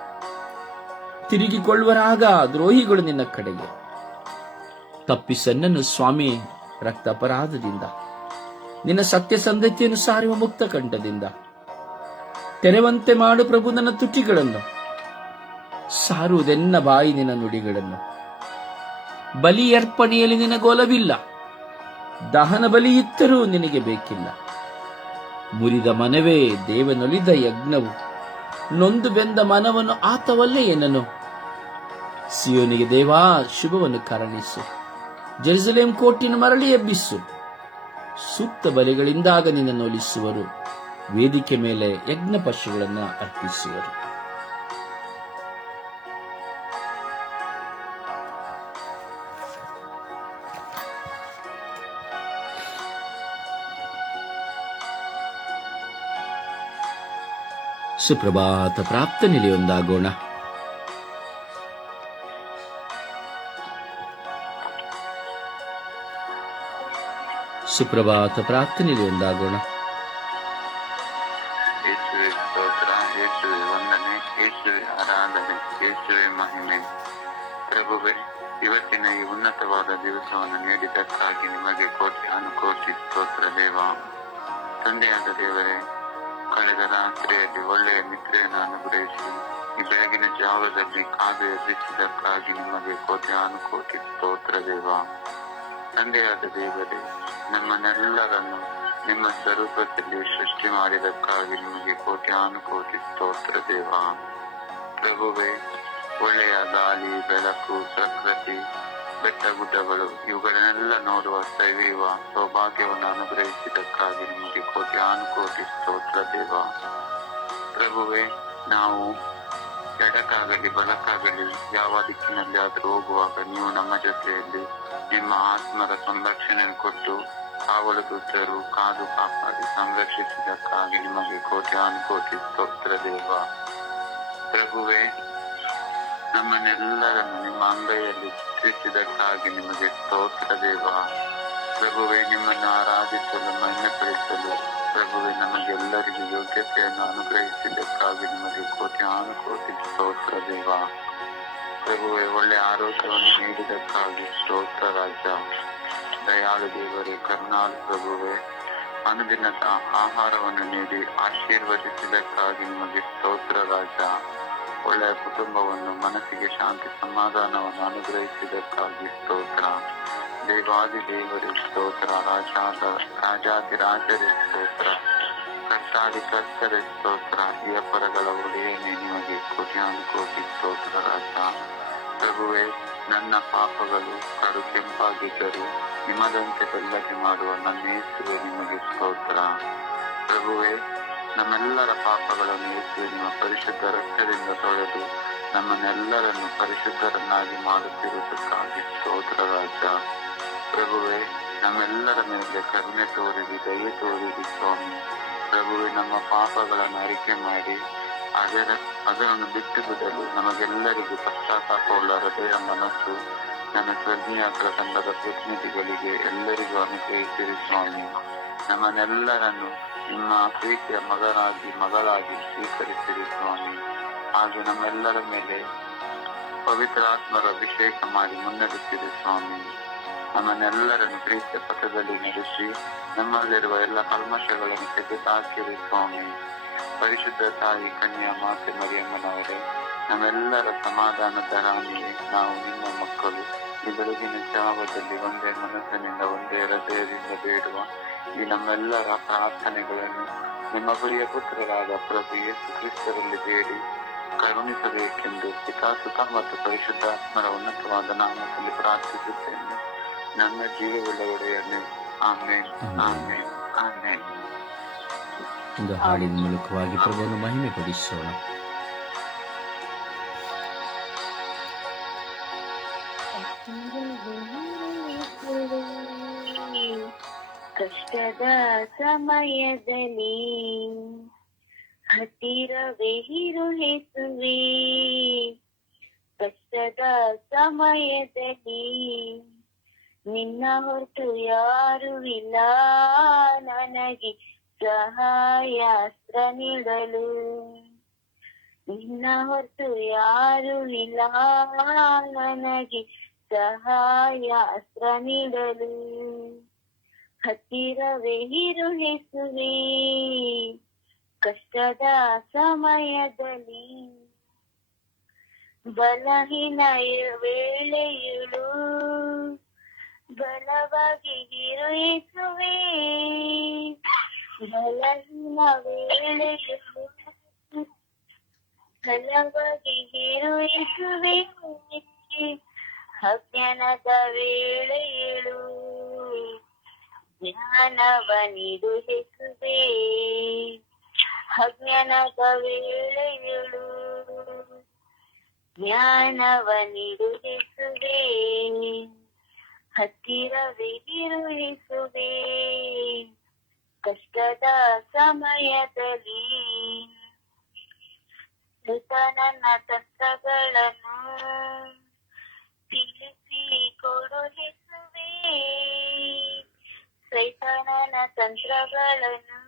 ತಿರುಗಿಕೊಳ್ಳುವರಾಗ ದ್ರೋಹಿಗಳು ನಿನ್ನ ಕಡೆಗೆ. ತಪ್ಪಿಸನ್ನನ್ನು ಸ್ವಾಮಿ ರಕ್ತ ಅಪರಾಧದಿಂದ, ನಿನ್ನ ಸತ್ಯಸಂಧತೆಯನ್ನು ಸಾರುವ ಮುಕ್ತ ಕಂಠದಿಂದ. ತೆರೆವಂತೆ ಮಾಡು ಪ್ರಭು ನನ್ನ ತುಟಿಗಳನ್ನು, ಸಾರುವುದೆನ್ನ ಬಾಯಿ ನಿನ್ನ ನುಡಿಗಳನ್ನು. ಬಲಿಯರ್ಪಣೆಯಲ್ಲಿ ನಿನಗೋಲವಿಲ್ಲ, ದಹನ ಬಲಿ ಇತ್ತರೂ ನಿನಗೆ ಬೇಕಿಲ್ಲ. ಮುರಿದ ಮನವೇ ದೇವನೊಲಿದ ಯಜ್ಞವು, ನೊಂದು ಬೆಂದ ಮನವನ್ನು ಆತವಲ್ಲೇ ಏನನು. ಸಿಯೋನಿಗೆ ದೇವಾ ಶುಭವನ್ನು ಕರುಣಿಸು, ಜೆರುಸಲೇಂ ಕೋಟೆಯನ್ನು ಮರಳಿ ಎಬ್ಬಿಸು. ಸೂಕ್ತ ಬಲಿಗಳಿಂದಾಗ ನಿನ್ನನ್ನು ಒಲಿಸುವರು, ವೇದಿಕೆ ಮೇಲೆ ಯಜ್ಞ ಪಶುಗಳನ್ನು ಅರ್ಪಿಸುವರು. ಸುಪ್ರಭಾತ ಪ್ರಾಪ್ತ ನಿಲೆಯೊಂದಾಗೋಣ. ಸುಪ್ರಭಾತ ಪ್ರಾಪ್ತ ನಿಲೆಯೊಂದಾಗೋಣ. ಯೇಸುವೆ ಸ್ತೋತ್ರ, ಯೇಸುವೆ ವಂದನೆ, ಯೇಸುವೆ ಆರಾಧನೆ, ಯೇಸುವೆ ಮಹಿಮೆ. ಪ್ರಭುವೇ, ಇವತ್ತಿನ ಈ ಉನ್ನತವಾದ ದಿವಸವನ್ನು ನೀಡಿದ್ದಕ್ಕಾಗಿ ನಿಮಗೆ ಕೋಟಿ ಸ್ತೋತ್ರ ದೇವ. ತಂದೆಯಾದ ದೇವರೇ, ಕಳೆದ ರಾತ್ರಿಯಲ್ಲಿ ಒಳ್ಳೆಯ ನಿದ್ರೆಯನ್ನು ಅನುಗ್ರಹಿಸಿ ಈ ಬೆಳಗಿನ ಜಾವದಲ್ಲಿ ಕಾದು ಎಬ್ಬಿಸಿದ್ದಕ್ಕಾಗಿ ನಿಮಗೆ ಕೋಟಿ ಸ್ತೋತ್ರ ದೇವ. ತಂದೆಯಾದ ದೇವರೇ, ನಮ್ಮನ್ನೆಲ್ಲರನ್ನು ನಿಮ್ಮ ಸ್ವರೂಪದಲ್ಲಿ ಸೃಷ್ಟಿ ಮಾಡಿದಕ್ಕಾಗಿ ನಿಮಗೆ ಕೋಟಿ ಸ್ತೋತ್ರ ದೇವ. ಪ್ರಭುವೇ, ಒಳ್ಳೆಯ ಗಾಳಿ, ಬೆಳಕು, ಪ್ರಕೃತಿ, ಬೆಟ್ಟ ಗುಡ್ಡಗಳು ಇವುಗಳನ್ನೆಲ್ಲ ನೋಡುವ ಸವಿಯುವ ಸೌಭಾಗ್ಯವನ್ನು ಅನುಗ್ರಹಿಸಿದಕ್ಕಾಗಿ ನಿಮಗೆ ಕೋಟಿ ಸ್ತೋತ್ರ ದೇವ. ಪ್ರಭುವೇ, ನಾವು ಎಡಕ್ಕಾಗಲಿ ಬಲಕ್ಕಾಗಲಿ ಯಾವ ದಿಕ್ಕಿನಲ್ಲಿ ಆದರೂ ಹೋಗುವಾಗ ನೀವು ನಮ್ಮ ಜೊತೆಯಲ್ಲಿ ನಿಮ್ಮ ಆತ್ಮರ ಸಂರಕ್ಷಣೆಯನ್ನು ಕೊಟ್ಟು ಕಾವಲು ದೂತರು ಕಾದು ಕಾಪಾಡಿ ಸಂರಕ್ಷಿಸಿದಕ್ಕಾಗಿ ನಿಮಗೆ ಕೋಟಿ ಸ್ತೋತ್ರ ದೇವ. ಪ್ರಭುವೇ, ನಮ್ಮನ್ನೆಲ್ಲರನ್ನು ನಿಮ್ಮ ಅಂಗೈಯಲ್ಲಿ ಚಿತ್ರಿಸಿದಕ್ಕಾಗಿ ನಿಮಗೆ ಸ್ತೋತ್ರ ದೇವ. ಪ್ರಭುವೇ, ನಿಮ್ಮನ್ನು ಆರಾಧಿಸಲು ಮಹಿಮೆಪಡಿಸಲು ಪ್ರಭುವೇ ನಮಗೆಲ್ಲರಿಗೂ ಯೋಗ್ಯತೆಯನ್ನು ಅನುಗ್ರಹಿಸಿದ್ದಕ್ಕಾಗಿ ನಿಮಗೆ ಕೋಟಿ ಸ್ತೋತ್ರ ದೇವ. ಪ್ರಭುವೇ, ಒಳ್ಳೆ ಆರೋಗ್ಯವನ್ನು ನೀಡಿದಕ್ಕಾಗಿ ಸ್ತೋತ್ರ ರಾಜ. ದಯಾಳು ದೇವರೇ, ಕರುಣಾಳು ಪ್ರಭುವೇ, ಅನುದಿನದ ಆಹಾರವನ್ನು ನೀಡಿ ಆಶೀರ್ವದಿಸಿದಕ್ಕಾಗಿ ನಿಮಗೆ ಸ್ತೋತ್ರ ರಾಜ. ಒಳ್ಳೆಯ ಕುಟುಂಬವನ್ನು, ಮನಸ್ಸಿಗೆ ಶಾಂತಿ ಸಮಾಧಾನವನ್ನು ಅನುಗ್ರಹಿಸಿದಕ್ಕಾಗಿ ಸ್ತೋತ್ರ. ದೇವಾದಿ ದೇವರೇ ಸ್ತೋತ್ರ, ರಾಜಾದಿ ರಾಜರೇ ಸ್ತೋತ್ರ, ಕರ್ತಾದಿ ಕರ್ತರೇ ಸ್ತೋತ್ರ. ಈ ಅಪರಗಳ ಒಡೆಯನೇ ನಿಮಗೆ ಕೋಟಿ ಸ್ತೋತ್ರ ರಾಜ. ಪ್ರಭುವೇ, ನನ್ನ ಪಾಪಗಳು ಕಡು ಕೆಂಪಾಗಿದ್ದರೂ ನಿಮ್ಮದಂತೆ ಬೆಳ್ಳಗೆ ಮಾಡುವ ನನ್ನ ಯೇಸುವೆ ನಿಮಗೆ ಸ್ತೋತ್ರ. ಪ್ರಭುವೇ, ನಮ್ಮೆಲ್ಲರ ಪಾಪಗಳನ್ನು ಯೇಸುವೆ ನಿಮ್ಮ ಪರಿಶುದ್ಧ ರಕ್ತದಿಂದ ತೊಳೆದು ನಮ್ಮನ್ನೆಲ್ಲರನ್ನು ಪರಿಶುದ್ಧರನ್ನಾಗಿ ಮಾಡುತ್ತಿರುವುದಕ್ಕಾಗಿ ಸ್ತೋತ್ರ ರಾಜ. ಪ್ರಭುವೇ, ನಮ್ಮೆಲ್ಲರ ಮೇಲೆ ಕರುಣೆ ತೋರಿರಿ, ದಯೆ ತೋರಿರಿ ಸ್ವಾಮಿ. ಪ್ರಭುವೇ, ನಮ್ಮ ಪಾಪಗಳನ್ನು ಅರಿಕೆ ಮಾಡಿ ಅದನ್ನು ಬಿಟ್ಟು ಬಿಡಲು ನಮಗೆಲ್ಲರಿಗೂ ಪಶ್ಚಾತ್ತಾಪವುಳ್ಳ ಹೃದಯ ಮನಸ್ಸು ನನ್ನ ಸ್ವರ್ಗೀಯಾಗ್ರ ತಂಡದ ಪ್ರತಿನಿಧಿಗಳಿಗೆ ಎಲ್ಲರಿಗೂ ಅನುಗ್ರಹಿಸಿರಿ ಸ್ವಾಮಿ. ನಮ್ಮನ್ನೆಲ್ಲರನ್ನು ನಿಮ್ಮ ಪ್ರೀತಿಯ ಮಗಳಾಗಿ ಸ್ವೀಕರಿಸಿರಿ ಸ್ವಾಮಿ. ಹಾಗೆ ನಮ್ಮೆಲ್ಲರ ಮೇಲೆ ಪವಿತ್ರ ಆತ್ಮರ ಅಭಿಷೇಕ ಮಾಡಿ ಮುನ್ನಡೆಸಿರಿ ಸ್ವಾಮಿ. ನಮ್ಮನ್ನೆಲ್ಲರನ್ನು ಪ್ರೀತಿಯ ಪಥದಲ್ಲಿ ನಡೆಸಿ ನಮ್ಮಲ್ಲಿರುವ ಎಲ್ಲ ಕಲ್ಮಶಗಳನ್ನು ತೆಗೆದುಹಾಕಿರಿ ಸ್ವಾಮಿ. ಪರಿಶುದ್ಧ ತಾಯಿ ಕನ್ಯಾ ಮಾತೆ ಮರಿಯಮ್ಮನವರೇ, ನಮ್ಮೆಲ್ಲರ ಸಮಾಧಾನದ ರಾಣಿಯೇ, ನಾವು ನಿಮ್ಮ ಮಕ್ಕಳು ಈ ಬೆಳಗಿನ ಜಾವದಲ್ಲಿ ಒಂದೇ ಮನಸ್ಸಿನಿಂದ ಒಂದೇ ಹೃದಯದಿಂದ ಬೇಡುವ ಈ ನಮ್ಮೆಲ್ಲರ ಪ್ರಾರ್ಥನೆಗಳನ್ನು ನಿಮ್ಮ ಪ್ರಿಯ ಪುತ್ರರಾದ ಪ್ರಭು ಯೇಸು ಕ್ರಿಸ್ತರಲ್ಲಿ ಬೇಡಿ ಕರುಣಿಸಬೇಕೆಂದು ಪಿತಾ ಸುತ ಮತ್ತು ಪರಿಶುದ್ಧಾತ್ಮರ ಉನ್ನತವಾದ ನಾಮದಲ್ಲಿ ಪ್ರಾರ್ಥಿಸುತ್ತೇನೆ, ನನ್ನ ಜೀವವುಳ್ಳ ಒಡೆಯನೇ. ಆಮೇನ್, ಆಮೇನ್, ಆಮೇನ್. ಒಂದು ಹಾಡಿನ ಮೂಲಕವಾಗಿ ಪ್ರಭುವನ್ನು ಮಹಿಮೆ ಪಡಿಸೋಣ. ಕಷ್ಟದ ಸಮಯದಲ್ಲಿ ಹತ್ತಿರವೇ ಇರು ಯೇಸುವೇ. ಕಷ್ಟದ ಸಮಯದಲ್ಲಿ ನಿನ್ನ ಹೊರತು ಯಾರು ಇಲ್ಲ ನನಗೆ ಸಹಾಯಾಸ್ತ್ರ ನೀಡಲು. ನಿನ್ನ ಹೊರತು ಯಾರು ಇಲ್ಲ ನನಗೆ ಸಹಾಯಾಸ್ತ್ರ ನೀಡಲು. ಹತ್ತಿರವೇ ಇರು ಯೇಸುವೇ ಕಷ್ಟದ ಸಮಯದಲ್ಲಿ. ಬಲಹೀನ ವೇಳೆಯುಳು ಬಲವಾಗಿ ಇರು ಯೇಸುವೇ. ಬಲಹೀನ ವೇಳೆಯುಳು ಬಲವಾಗಿ ಇರು ಯೇಸುವೇ. ಅಜ್ಞಾನದ ವೇಳೆಯುಳು ಜ್ಞಾನವ ನೀಡು ಯೇಸುವೇ. ಅಜ್ಞಾನದ ವೇಳೆಯುಳು ಜ್ಞಾನವ ನೀಡು ಯೇಸುವೇ. ಹತ್ತಿರವೇ ಇರು ಯೇಸುವೇ ಕಷ್ಟದ ಸಮಯದಲ್ಲಿ. ನನ್ನ ತಂತ್ರಗಳನ್ನು ತಿಳಿಸಿ ಕೊಡು ಯೇಸುವೇ. ಸೈತಾನನ ತಂತ್ರಗಳನ್ನು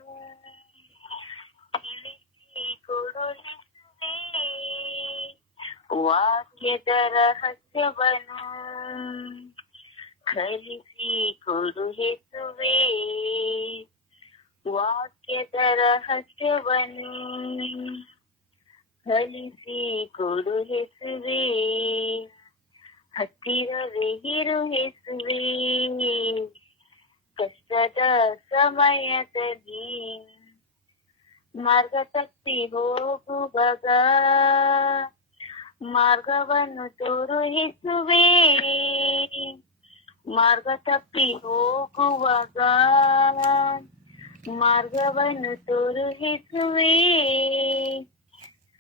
ತಿಳಿಸಿ ಕೊಡು ಯೇಸುವೇ. ವಾಕ್ಯದ ರಹಸ್ಯವನ್ನು ಕಲಿಸಿ ಕೊಡು ಯೇಸುವೇ. ವಾಕ್ಯದ ರಹಸ್ಯವನ್ನು ಕಲಿಸಿ ಕೊಡು ಯೇಸುವೇ. ಹತ್ತಿರವೇ ಇರು ಯೇಸುವೇ ಕಷ್ಟದ ಸಮಯದಲ್ಲಿ. ಮಾರ್ಗ ತಪ್ಪಿ ಹೋಗುವಾಗ ಮಾರ್ಗವನ್ನು ತೋರು ಯೇಸುವೇ. ಮಾರ್ಗ ತಪ್ಪಿ ಹೋಗುವಾಗ ಮಾರ್ಗವನ್ನು ತೋರು ಯೇಸುವೇ.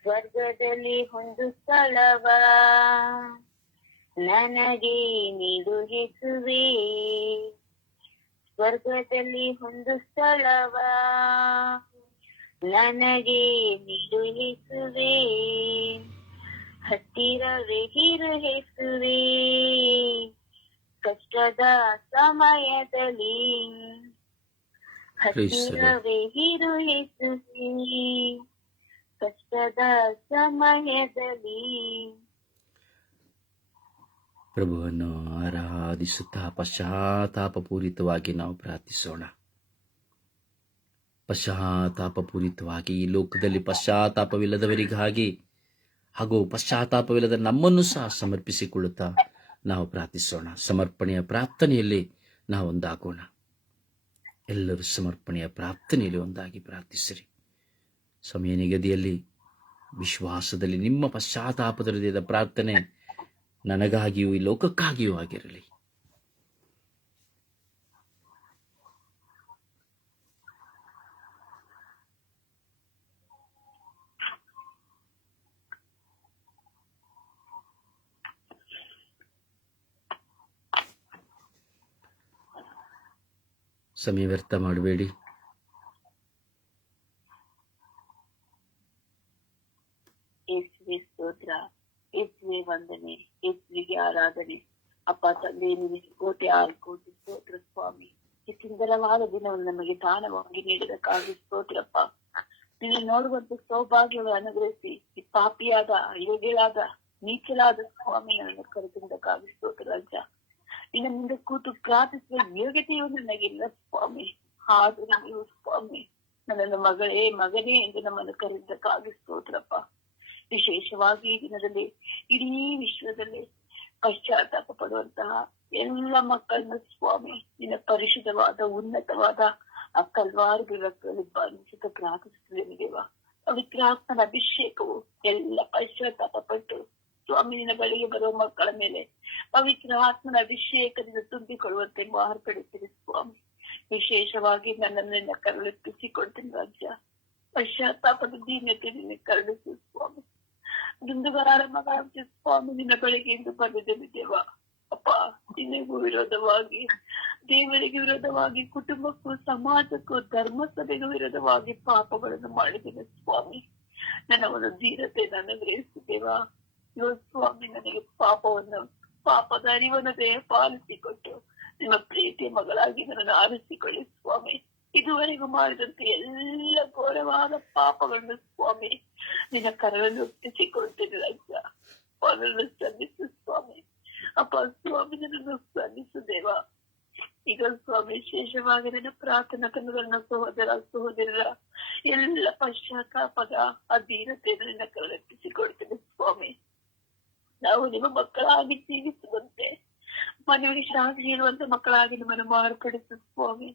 ಸ್ವರ್ಗದಲ್ಲಿ ಒಂದು ಸ್ಥಳವ ನನಗೆ ನೀಡು ಯೇಸುವೇ. ಸ್ವರ್ಗದಲ್ಲಿ ಒಂದು ಸ್ಥಳವ ನನಗೆ ನೀಡು ಯೇಸುವೇ. ಹತ್ತಿರವೇ ಇರು ಯೇಸುವೇ ಕಷ್ಟದ ಸಮಯದಲ್ಲಿ. ಹತ್ತಿರವೇ ಇರು ಯೇಸುವೇ ಕಷ್ಟದ ಸಮಯದಲ್ಲಿ. ಪ್ರಭುವನ್ನು ಆರಾಧಿಸುತ್ತಾ ಪಶ್ಚಾತ್ತಾಪಪೂರಿತವಾಗಿ ನಾವು ಪ್ರಾರ್ಥಿಸೋಣ. ಪಶ್ಚಾತ್ತಾಪಪೂರಿತವಾಗಿ ಈ ಲೋಕದಲ್ಲಿ ಪಶ್ಚಾತ್ತಾಪವಿಲ್ಲದವರಿಗಾಗಿ ಹಾಗೂ ಪಶ್ಚಾತ್ತಾಪವಿಲ್ಲದ ನಮ್ಮನ್ನು ಸಹ ಸಮರ್ಪಿಸಿಕೊಳ್ಳುತ್ತಾ ನಾವು ಪ್ರಾರ್ಥಿಸೋಣ. ಸಮರ್ಪಣೆಯ ಪ್ರಾರ್ಥನೆಯಲ್ಲಿ ನಾವು ಒಂದಾಗೋಣ. ಎಲ್ಲರೂ ಸಮರ್ಪಣೆಯ ಪ್ರಾರ್ಥನೆಯಲ್ಲಿ ಒಂದಾಗಿ ಪ್ರಾರ್ಥಿಸಿರಿ. ಸಮಯ ನಿಗದಿಯಲ್ಲಿ ವಿಶ್ವಾಸದಲ್ಲಿ ನಿಮ್ಮ ಪಶ್ಚಾತ್ತಾಪದ ಹೃದಯದ ಪ್ರಾರ್ಥನೆ ನನಗಾಗಿಯೂ ಈ ಲೋಕಕ್ಕಾಗಿಯೂ ಆಗಿರಲಿ. ಸಮಯ ವ್ಯರ್ಥ ಮಾಡಬೇಡಿ. ಯೇಸುವೆ ಸ್ತೋತ್ರ, ಯೇಸುವೆ ವಂದನೆ, ಯೇಸುವಿಗೆ ಆರಾಧನೆ. ಅಪ್ಪ ತಂದೆ, ನಿನಗೆ ಕೋಟೆ ಕೋಟಿ ಸ್ತೋತ್ರ ಸ್ವಾಮಿ. ಈ ಸುಂದರವಾದ ದಿನವನ್ನು ನಮಗೆ ದಾನವಾಗಿ ನೀಡಿದಕ್ಕಾಗಿ ಸ್ತೋತ್ರಪ್ಪ. ನಿನ್ನ ನೋಡುವಂತ ಸೌಭಾಗ್ಯಗಳು ಅನುಗ್ರಹಿಸಿ ಈ ಪಾಪಿಯಾದ, ಯೋಗ್ಯಳಾದ, ನೀಚಲಾದ ಸ್ವಾಮಿ ನನ್ನನ್ನು ಕರೆತಂದಕ್ಕಾಗಿ ಸ್ತೋತ್ರ ರಾಜ. ನಿನ್ನ ಮುಂದೆ ಕೂತು ಪ್ರಾರ್ಥಿಸುವ ಯೋಗ್ಯತೆಯು ನನಗಿಲ್ಲ ಸ್ವಾಮಿ. ಆದರೂ ನೀವು ಸ್ವಾಮಿ ನನ್ನನ್ನು ಮಗಳೇ, ಮಗನೇ ಎಂದು ನಮ್ಮನ್ನು ಕರೆದಕ್ಕಾಗಿ ಸ್ತೋತ್ರಪ್ಪ. ವಿಶೇಷವಾಗಿ ಈ ದಿನದಲ್ಲಿ ಇಡೀ ವಿಶ್ವದಲ್ಲಿ ಪಶ್ಚಾತ್ತಾಪ ಪಡುವಂತಹ ಎಲ್ಲ ಮಕ್ಕಳನ್ನ ಸ್ವಾಮಿ ನಿನ್ನ ಪರಿಶುದ್ಧವಾದ, ಉನ್ನತವಾದ ಆ ಕಲ್ವಾರು ರಕ್ತದಲ್ಲಿ ಬಂಧಿಸುತ್ತ ಪ್ರಾರ್ಥಿಸುತ್ತೇನೆ ದೇವ. ಪವಿತ್ರಾತ್ಮನ ಅಭಿಷೇಕವು ಎಲ್ಲ ಪಶ್ಚಾತ್ತಾಪ ಪಟ್ಟು ಸ್ವಾಮಿ ನಿನ್ನ ಬಳಿಗೆ ಬರುವ ಮಕ್ಕಳ ಮೇಲೆ ಪವಿತ್ರ ಆತ್ಮನ ಅಭಿಷೇಕದಿಂದ ತುಂಬಿಕೊಳ್ಳುವಂತೆ ಮಾರ್ಪಡುತ್ತೀನಿ ಸ್ವಾಮಿ. ವಿಶೇಷವಾಗಿ ನನ್ನನ್ನು ನಿನ್ನ ಕರುಳಿಸಿಕೊಡ್ತೀನಿ ರಾಜ್ಯ. ಪಶ್ಚಾತ್ತಾಪದ ದೀನತೆ ನಿನ್ನ ಕರುಳಿಸು ಸ್ವಾಮಿ. ದುಂದುಗಾರ ಮಗ ಸ್ವಾಮಿ ನಿನ್ನ ಬಳಿಗೆ ಎಂದು ಬಂದಿದ್ದೇನೆ ದೇವ. ಅಪ್ಪ, ನಿನಗೂ ವಿರೋಧವಾಗಿ, ದೇವರಿಗೆ ವಿರೋಧವಾಗಿ, ಕುಟುಂಬಕ್ಕೂ, ಸಮಾಜಕ್ಕೂ, ಧರ್ಮಸಭೆಗೂ ವಿರೋಧವಾಗಿ ಪಾಪಗಳನ್ನು ಮಾಡಿದ್ದೇನೆ ಸ್ವಾಮಿ. ನನ್ನ ಒಂದು ಧೀರತೆ ಗ್ರಹಿಸಿದ್ದೇವಾ. ಸ್ವಾಮಿ ನನಗೆ ಪಾಪದ ಅರಿವನ್ನು ಪಾಲಿಸಿಕೊಟ್ಟು ನಿಮ್ಮ ಪ್ರೀತಿಯ ಮಗಳಾಗಿ ನನ್ನನ್ನು ಆರಿಸಿಕೊಳ್ಳಿ ಸ್ವಾಮಿ. ಇದುವರೆಗೂ ಮಾಡಿದಂತೆ ಎಲ್ಲ ಘೋರವಾದ ಪಾಪಗಳನ್ನು ಸ್ವಾಮಿ ನಿನ್ನ ಕರವನ್ನು ಒಪ್ಪಿಸಿಕೊಳ್ತೇನೆ ರಾಜ್ಯ. ಅವರನ್ನು ಸ್ಪಂದಿಸು ಸ್ವಾಮಿ. ಅಪ್ಪ ಸ್ವಾಮಿ ನನ್ನನ್ನು ಸ್ಪಂದಿಸು ದೇವ. ಈಗ ಸ್ವಾಮಿ ವಿಶೇಷವಾಗಿ ನನ್ನ ಪ್ರಾರ್ಥನಾ ಕನ್ನಡ ಸಹೋದರರ ಎಲ್ಲ ಪಶ್ಚಾತ್ತಾಪದ ಅಧೀನತೆಯನ್ನು ನಿನ್ನ ಕರಳಪ್ಪಿಸಿಕೊಳ್ತೇನೆ ಸ್ವಾಮಿ. ನಾವು ನಿಮ್ಮ ಮಕ್ಕಳಾಗಿ ಜೀವಿಸುವಂತೆ, ಮನೆಯಲ್ಲಿ ಶಾಂತಿ ಹೇಳುವಂತ ಮಕ್ಕಳಾಗಿ ನಿಮ್ಮನ್ನು ಮಾರ್ಪಡಿಸು ಸ್ವಾಮಿ.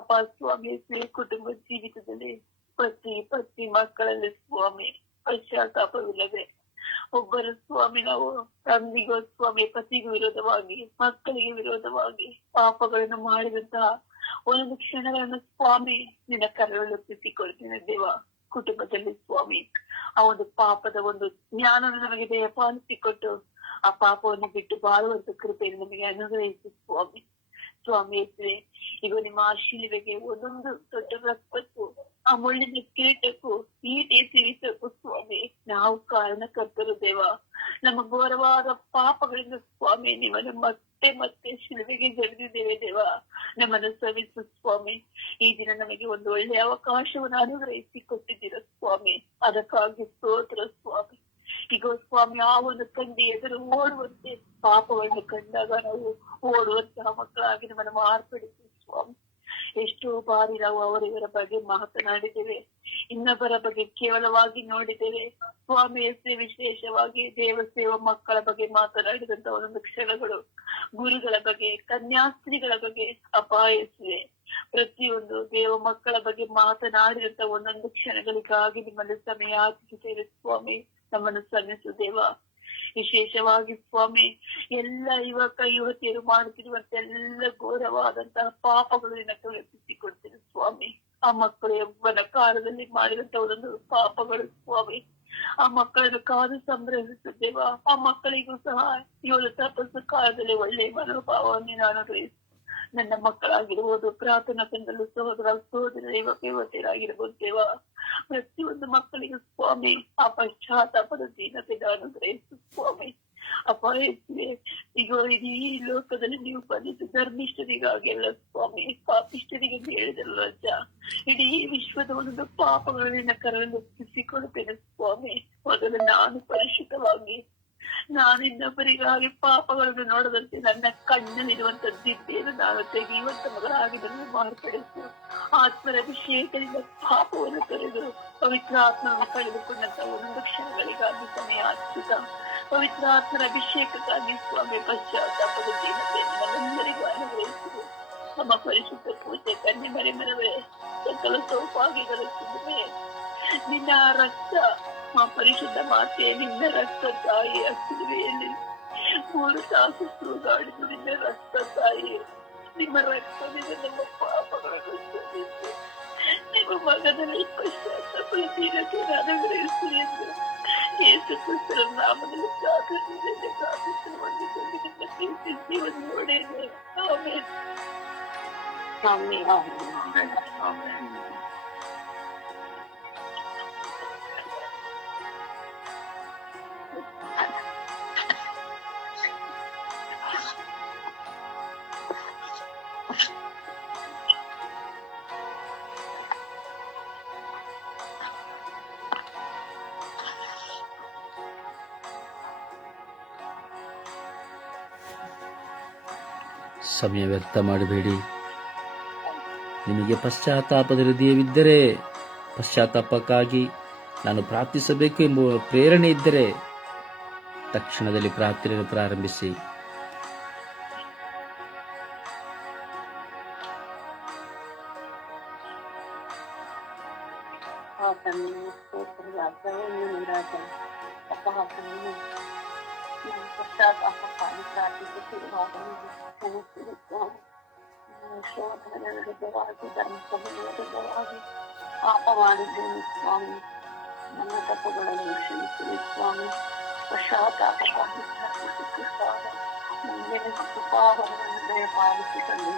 ಅಪ್ಪ ಸ್ವಾಮಿ, ಕುಟುಂಬ ಜೀವಿತದಲ್ಲಿ ಪತ್ನಿ ಮಕ್ಕಳಲ್ಲಿ ಸ್ವಾಮಿ ಪಶ್ಚಾತ್ತಾಪವಿಲ್ಲದೆ ಒಬ್ಬರು ಸ್ವಾಮಿ ನಾವು ತಂದೆಗೂ ಸ್ವಾಮಿ ಪತಿಗೂ ವಿರೋಧವಾಗಿ, ಮಕ್ಕಳಿಗೆ ವಿರೋಧವಾಗಿ ಪಾಪಗಳನ್ನು ಮಾಡಿದಂತಹ ಒಂದೊಂದು ಕ್ಷಣಗಳನ್ನು ಸ್ವಾಮಿ ನಿನ್ನ ಕರಳೊಪ್ಪಿಸಿಕೊಳ್ತೀನಿ ದೇವ. ಕುಟುಂಬದಲ್ಲಿ ಸ್ವಾಮಿ ಆ ಒಂದು ಪಾಪದ ಒಂದು ಜ್ಞಾನವನ್ನು ನಮಗೆ ದಯಪಾಲಿಸಿಕೊಟ್ಟು ಆ ಪಾಪವನ್ನು ಬಿಟ್ಟು ಬಾಳುವಂತ ಕೃಪೆಯನ್ನು ನಮಗೆ ಅನುಗ್ರಹಿಸಿ ಸ್ವಾಮಿ. ಸ್ವಾಮಿ ಈಗ ನಿಮ್ಮ ಆಶೀರ್ವೆಗೆ ಒಂದೊಂದು ದೊಡ್ಡ ರಕ್ತಕ್ಕೂ ಆ ಮುಳ್ಳಿನ ಕಿರೀಟಕ್ಕೂ ಈಟೆ ಸಿರಿಸಕ್ಕೂ ಸ್ವಾಮಿ ನಾವು ಕಾರಣಕರ್ತರು ದೇವ. ನಮ್ಮ ಘೋರವಾದ ಪಾಪಗಳಿಂದ ಸ್ವಾಮಿ ನಿಮ್ಮನ್ನು ಮತ್ತೆ ಮತ್ತೆ ಶಿಲುಬೆಗೆ ಜಡಿದಿದ್ದೇವೆ ದೇವ. ನಮ್ಮನ್ನು ಶ್ರಮಿಸು ಸ್ವಾಮಿ. ಈ ದಿನ ನಮಗೆ ಒಂದು ಒಳ್ಳೆಯ ಅವಕಾಶವನ್ನು ಅನುಗ್ರಹಿಸಿ ಕೊಟ್ಟಿದ್ದೀರ ಸ್ವಾಮಿ. ಅದಕ್ಕಾಗಿ ಸ್ತೋತ್ರ ಸ್ವಾಮಿ. ಈಗ ಸ್ವಾಮಿ ಆ ಒಂದು ಕಂಡಿ ಎದುರು ಓಡುವಂತೆ, ಪಾಪವನ್ನು ಕಂಡಾಗ ನಾವು ಓಡುವಂತಹ ಮಕ್ಕಳಾಗಿ ನಮ್ಮನ್ನು ಮಾರ್ಪಡಿಸಿ ಸ್ವಾಮಿ. ಎಷ್ಟೋ ಬಾರಿ ನಾವು ಅವರಿವರ ಬಗ್ಗೆ ಮಾತನಾಡಿದ್ದೇವೆ, ಇನ್ನೊಬ್ಬರ ಬಗ್ಗೆ ಕೇವಲವಾಗಿ ನೋಡಿದ್ದೇವೆ ಸ್ವಾಮಿ. ವಿಶೇಷವಾಗಿ ದೇವಸೇವಾ ಮಕ್ಕಳ ಬಗ್ಗೆ ಮಾತನಾಡಿದಂತ ಒಂದೊಂದು ಕ್ಷಣಗಳು, ಗುರುಗಳ ಬಗ್ಗೆ, ಕನ್ಯಾಸ್ತ್ರೀಗಳ ಬಗ್ಗೆ ಅಪಾಯಿಸಿವೆ. ಪ್ರತಿಯೊಂದು ದೇವ ಮಕ್ಕಳ ಬಗ್ಗೆ ಮಾತನಾಡಿದಂತ ಒಂದೊಂದು ಕ್ಷಣಗಳಿಗಾಗಿ ನಿಮ್ಮಲ್ಲಿ ಸಮಯ ಹಾಕಿದ್ದೇವೆ ಸ್ವಾಮಿ. ನಮ್ಮನ್ನು ಶ್ರಮಿಸು ದೇವ. ವಿಶೇಷವಾಗಿ ಸ್ವಾಮಿ ಎಲ್ಲ ಯುವತಿಯರು ಮಾಡುತ್ತಿರುವಂತ ಎಲ್ಲ ಘೋರವಾದಂತಹ ಪಾಪಗಳು ನಿನ್ನ ತೋರಿಸಿಕೊಡ್ತೀನಿ ಸ್ವಾಮಿ. ಆ ಮಕ್ಕಳು ಯೌವನ ಕಾಲದಲ್ಲಿ ಮಾಡಿದಂತ ಒಂದೊಂದು ಪಾಪಗಳು ಸ್ವಾಮಿ, ಆ ಮಕ್ಕಳನ್ನು ಕಾದು ಸಂಗ್ರಹಿಸುತ್ತೇವ. ಆ ಮಕ್ಕಳಿಗೂ ಸಹ ಇವಳು ತಪಸ್ಸು ಕಾಲದಲ್ಲಿ ಒಳ್ಳೆಯ ಮನೋಭಾವವನ್ನು ನಾನು ಗ್ರಹಿಸಿ ನನ್ನ ಮಕ್ಕಳಾಗಿರ್ಬೋದು, ಪ್ರಾರ್ಥನಾ ತಂಡಲು ಸಹೋದರ ಯುವತಿಯರಾಗಿರ್ಬೋದು ದೇವ. ಪ್ರತಿಯೊಂದು ಮಕ್ಕಳಿಗೂ ಸ್ವಾಮಿ ಆ ಪಶ್ಚಾತ್ತಾಪದ ದೀನತೆ ನಾನು ಗ್ರಹಿಸು ಸ್ವಾಮಿ. ಅಪಾಯಿಸಿವೆ ಈಗ ಇಡೀ ಲೋಕದಲ್ಲಿ ನೀವು ಬಂದಿದ್ದು ಧರ್ಮಿಷ್ಠರಿಗಾಗಿ ಅಲ್ಲ ಸ್ವಾಮಿ, ಪಾಪಿಷ್ಠರಿಗೆ ಹೇಳಿದಲ್ಲ ರಾಜ. ಇಡೀ ವಿಶ್ವದ ಒಂದೊಂದು ಪಾಪಗಳನ್ನ ಕರನ್ನು ಒಪ್ಪಿಸಿಕೊಡುತ್ತೇನೆ ಸ್ವಾಮಿ. ಮೊದಲು ನಾನು ಪರಿಶುದ್ಧವಾಗಿ, ನಾನು ಇನ್ನೊಬ್ಬರಿಗಾಗಿ ಪಾಪಗಳನ್ನು ನೋಡದಂತೆ ನನ್ನ ಕಣ್ಣಲ್ಲಿರುವಂತ ದಿದ್ದೆಯನ್ನು ನಾನು ತೆಗೆಯುವಂತ ಮಗಳಾಗಿ ನನ್ನ ಮಾರ್ಪಡಿಸು. ಆತ್ಮರ ಅಭಿಷೇಕದಿಂದ ಪಾಪವನ್ನು ತೊರೆದು ಪವಿತ್ರ ಆತ್ಮವನ್ನು ಕಳೆದುಕೊಂಡಂತ ಒಂದೊಂದು ಕ್ಷಣಗಳಿಗಾಗಿ ಸಮಯ ಹಾಕಿದ ಪವಿತ್ರ ಆತ್ಮರ ಅಭಿಷೇಕಕ್ಕಾಗಿ ಸ್ವಾಮಿ ಪಶ್ಚಾತ್ತಾಪದ ದೀನತೆಯನ್ನು ನಮ್ಮೆಲ್ಲರಿಗೂ ಅನುಗ್ರಹಿಸಿದೆ. ನಮ್ಮ ಪರಿಶುದ್ಧ ಪೂಜೆ ಕನ್ಯೆ ಮರೆಮರವೇ, ಸಕಲ ಸೌಭಾಗ್ಯಗಳ ಸಿಗುವೆ ನಿನ್ನ ರಕ್ತ, ಆ ಪರಿಶುದ್ಧ ಮಾತೆ ನಿನ್ನ ರಕ್ತ ತಾಯಿ ಹಸಿರುವೆಯಲ್ಲಿ 3 ತಾಸು ಸುಗಾಡಿದು ನಿನ್ನ ರಕ್ತ ತಾಯಿ. ನಿಮ್ಮ ರಕ್ತದಿಂದ ನಮ್ಮ ಪಾಪಗಳನ್ನು ಸೋಲಿಸಿ ನಿಮ್ಮ ಮಗನಲ್ಲಿ ಪಶ್ಚಾತ್ತಾಪದ ದೀನತೆಯನ್ನು ಅನುಗ್ರಹಿಸಿ ಎಂದು ಯೇಸು ಕ್ರಿಸ್ತರ ನಾಮದಲ್ಲಿ ಪ್ರಾರ್ಥಿಸಿ ಹೊಂದಿಕೊಂಡು ಪ್ರೀತಿಸಿ ಒಂದು ನೋಡೇನೆ. ಆಮೆನ್. ಆಮೆನ್. ಆಮೆನ್. ಸಮಯ ವ್ಯರ್ಥ ಮಾಡಬೇಡಿ. ನಿಮಗೆ ಪಶ್ಚಾತ್ತಾಪದ ಹೃದಯವಿದ್ದರೆ, ಪಶ್ಚಾತ್ತಾಪಕ್ಕಾಗಿ ನಾನು ಪ್ರಾರ್ಥಿಸಬೇಕು ಎಂಬ ಪ್ರೇರಣೆ ಇದ್ದರೆ ತಕ್ಷಣದಲ್ಲಿ ಪ್ರಾರ್ಥನೆಯನ್ನು ಪ್ರಾರಂಭಿಸಿ. ಪಾಪ ಮಾಡಿದ್ದೇನೆ ಸ್ವಾಮಿ, ನನ್ನ ತಪ್ಪುಗಳನ್ನು ಕ್ಷಮಿಸಿರಿ ಸ್ವಾಮಿ. ಪಶ್ಚಾತ್ತಾಪಕ್ಕಾಗಿ ಪ್ರಾರ್ಥಿಸುತ್ತ ಸ್ವಾಮಿ, ಮುಂದಿನ ಕೃಪಾವರವನ್ನು ದಯಪಾಲಿಸಿ ತಂದೆ.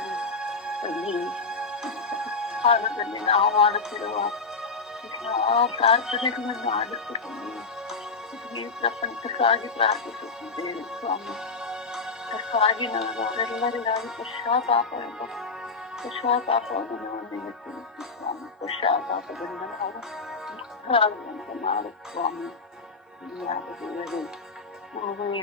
ಕಾಲದಲ್ಲಿ ನಾವು ಮಾಡುತ್ತಿರುವ ಪ್ರಾರ್ಥನೆಗಳನ್ನು ಆಲಿಸಿಕೊಂಡು ಈ ಪ್ರಪಂಚಕ್ಕಾಗಿ ಪ್ರಾರ್ಥಿಸುತ್ತಿದ್ದೇವೆ ಸ್ವಾಮಿ. ಅದಕ್ಕಾಗಿ ನಾವು ಅವರೆಲ್ಲರಿಗಾಗಿ ಪಶ್ಚಾತ್ತಾಪವನ್ನು ನಾವು ನಿಲ್ಲಿಸುತ್ತೀವಿ ಸ್ವಾಮಿ. ಪಶ್ಚಾತ್ತಾಪದಿಂದ ನಾವು ಮುಕ್ತರಾಗುವಂತೆ ಮಾಡು ಸ್ವಾಮಿ. ದೇವರೇ, ಸ್ವಾಮಿ,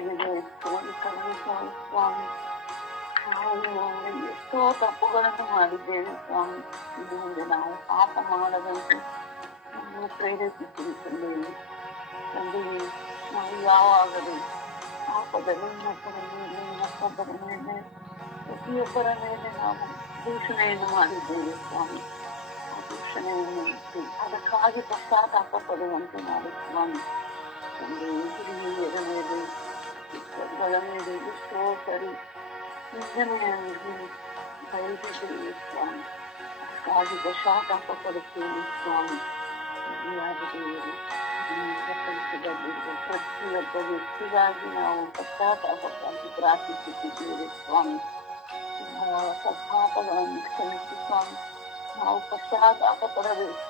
ನಾವು ಎಷ್ಟೋ ತಪ್ಪುಗಳನ್ನು ಮಾಡಿದ್ದೇವೆ ಸ್ವಾಮಿ. ಇನ್ನು ಮುಂದೆ ನಾವು ಪಾಪ ಮಾಡದಂತೆ ನಾವು ಪ್ರೇರೇಪಿಸಿರಿ ತಂದೆಯೇ. ನಾವು ಯಾವಾಗಲೂ ಪಾಪದಲ್ಲಿ ಮತ್ತೊಬ್ಬರ ಮೇಲೆ ಪ್ರತಿಯೊಬ್ಬರ ಮೇಲೆ ನಾವು ದೂಷಣೆಯನ್ನು ಮಾಡಿದ್ದೇವೆ ಸ್ವಾಮಿ. ಆ ದೂಷಣೆಯನ್ನು ಬಿಟ್ಟು ಅದಕ್ಕಾಗಿ ಪಶ್ಚಾತ್ತಾಪ ಪಡುವಂತೆ ಮಾಡಿ ಸ್ವಾಮಿ. ಹಿರಿಯರ ಮೇಲೆ ಚಿಕ್ಕಗಳ ಮೇಲೆ ಎಷ್ಟೋ ಸರಿ ನಿಂದನೆಯನ್ನು ಬಯಸಿದ್ದೇವೆ ಸ್ವಾಮಿ. ಅದಕ್ಕಾಗಿ ಪಶ್ಚಾತ್ತಾಪ ಪಡುತ್ತೇವೆ ಸ್ವಾಮಿ. ದೇವರು, ಪ್ರಪಂಚದಲ್ಲಿರುವ ಪ್ರತಿಯೊಬ್ಬ ವ್ಯಕ್ತಿಗಾಗಿ ನಾವು ಪಶ್ಚಾತ್ತಾಪಕ್ಕಾಗಿ ಪ್ರಾರ್ಥಿಸುತ್ತಿದ್ದೇವೆ ಸ್ವಾಮಿ. ಪಾಪಗಳನ್ನು ಕ್ಷಮಿಸಿ ಸ್ವಾಮಿ. ನಾವು ಪಶ್ಚಾತ್ತಾಪ ಪಡಬೇಕು.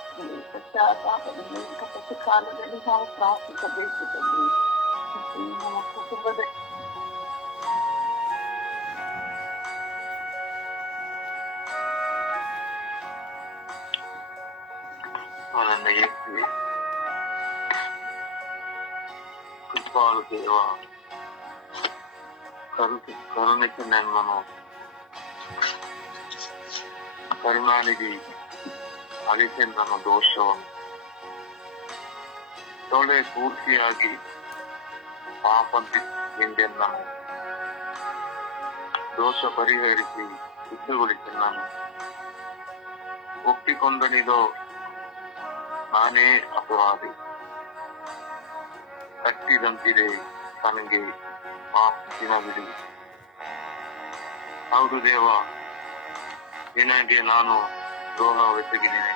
ಪಶ್ಚಾತ್ತಾಪದಿಂದ ಕಷ್ಟ ಕಾಲದಲ್ಲಿ ನಾವು ಪ್ರಾರ್ಥಿಸಬೇಕು ತಂದೆ. ನಮ್ಮ ಕುಟುಂಬದ ಕೃಪಾಳು ದೇವ, ಕರುಣಿಕೆ ನನ್ನನು ಕರುಣಾನಿಧಿ ಅಳಿಸಿ ನನ್ನ ದೋಷವನ್ನು ತೊಳೆ ಪೂರ್ತಿಯಾಗಿ ಪಾಪದಿಂದ ದೋಷ ಪರಿಹರಿಸಿ ಶುದ್ಧಗೊಳಿಸಿ ನಾನು ಒಪ್ಪಿಕೊಂಡನಿದೋ ನಾನೇ ಅಪರಾಧಿ. ಕಟ್ಟಿದಂತಿದೆ ನನಗೆ ಪಾಪಿನ ಬಿಡಿ. ಹೌದು ದೇವ, ನಿನಗೆ ನಾನು ದ್ರೋಹವೆಸಗಿದ್ದೇನೆ.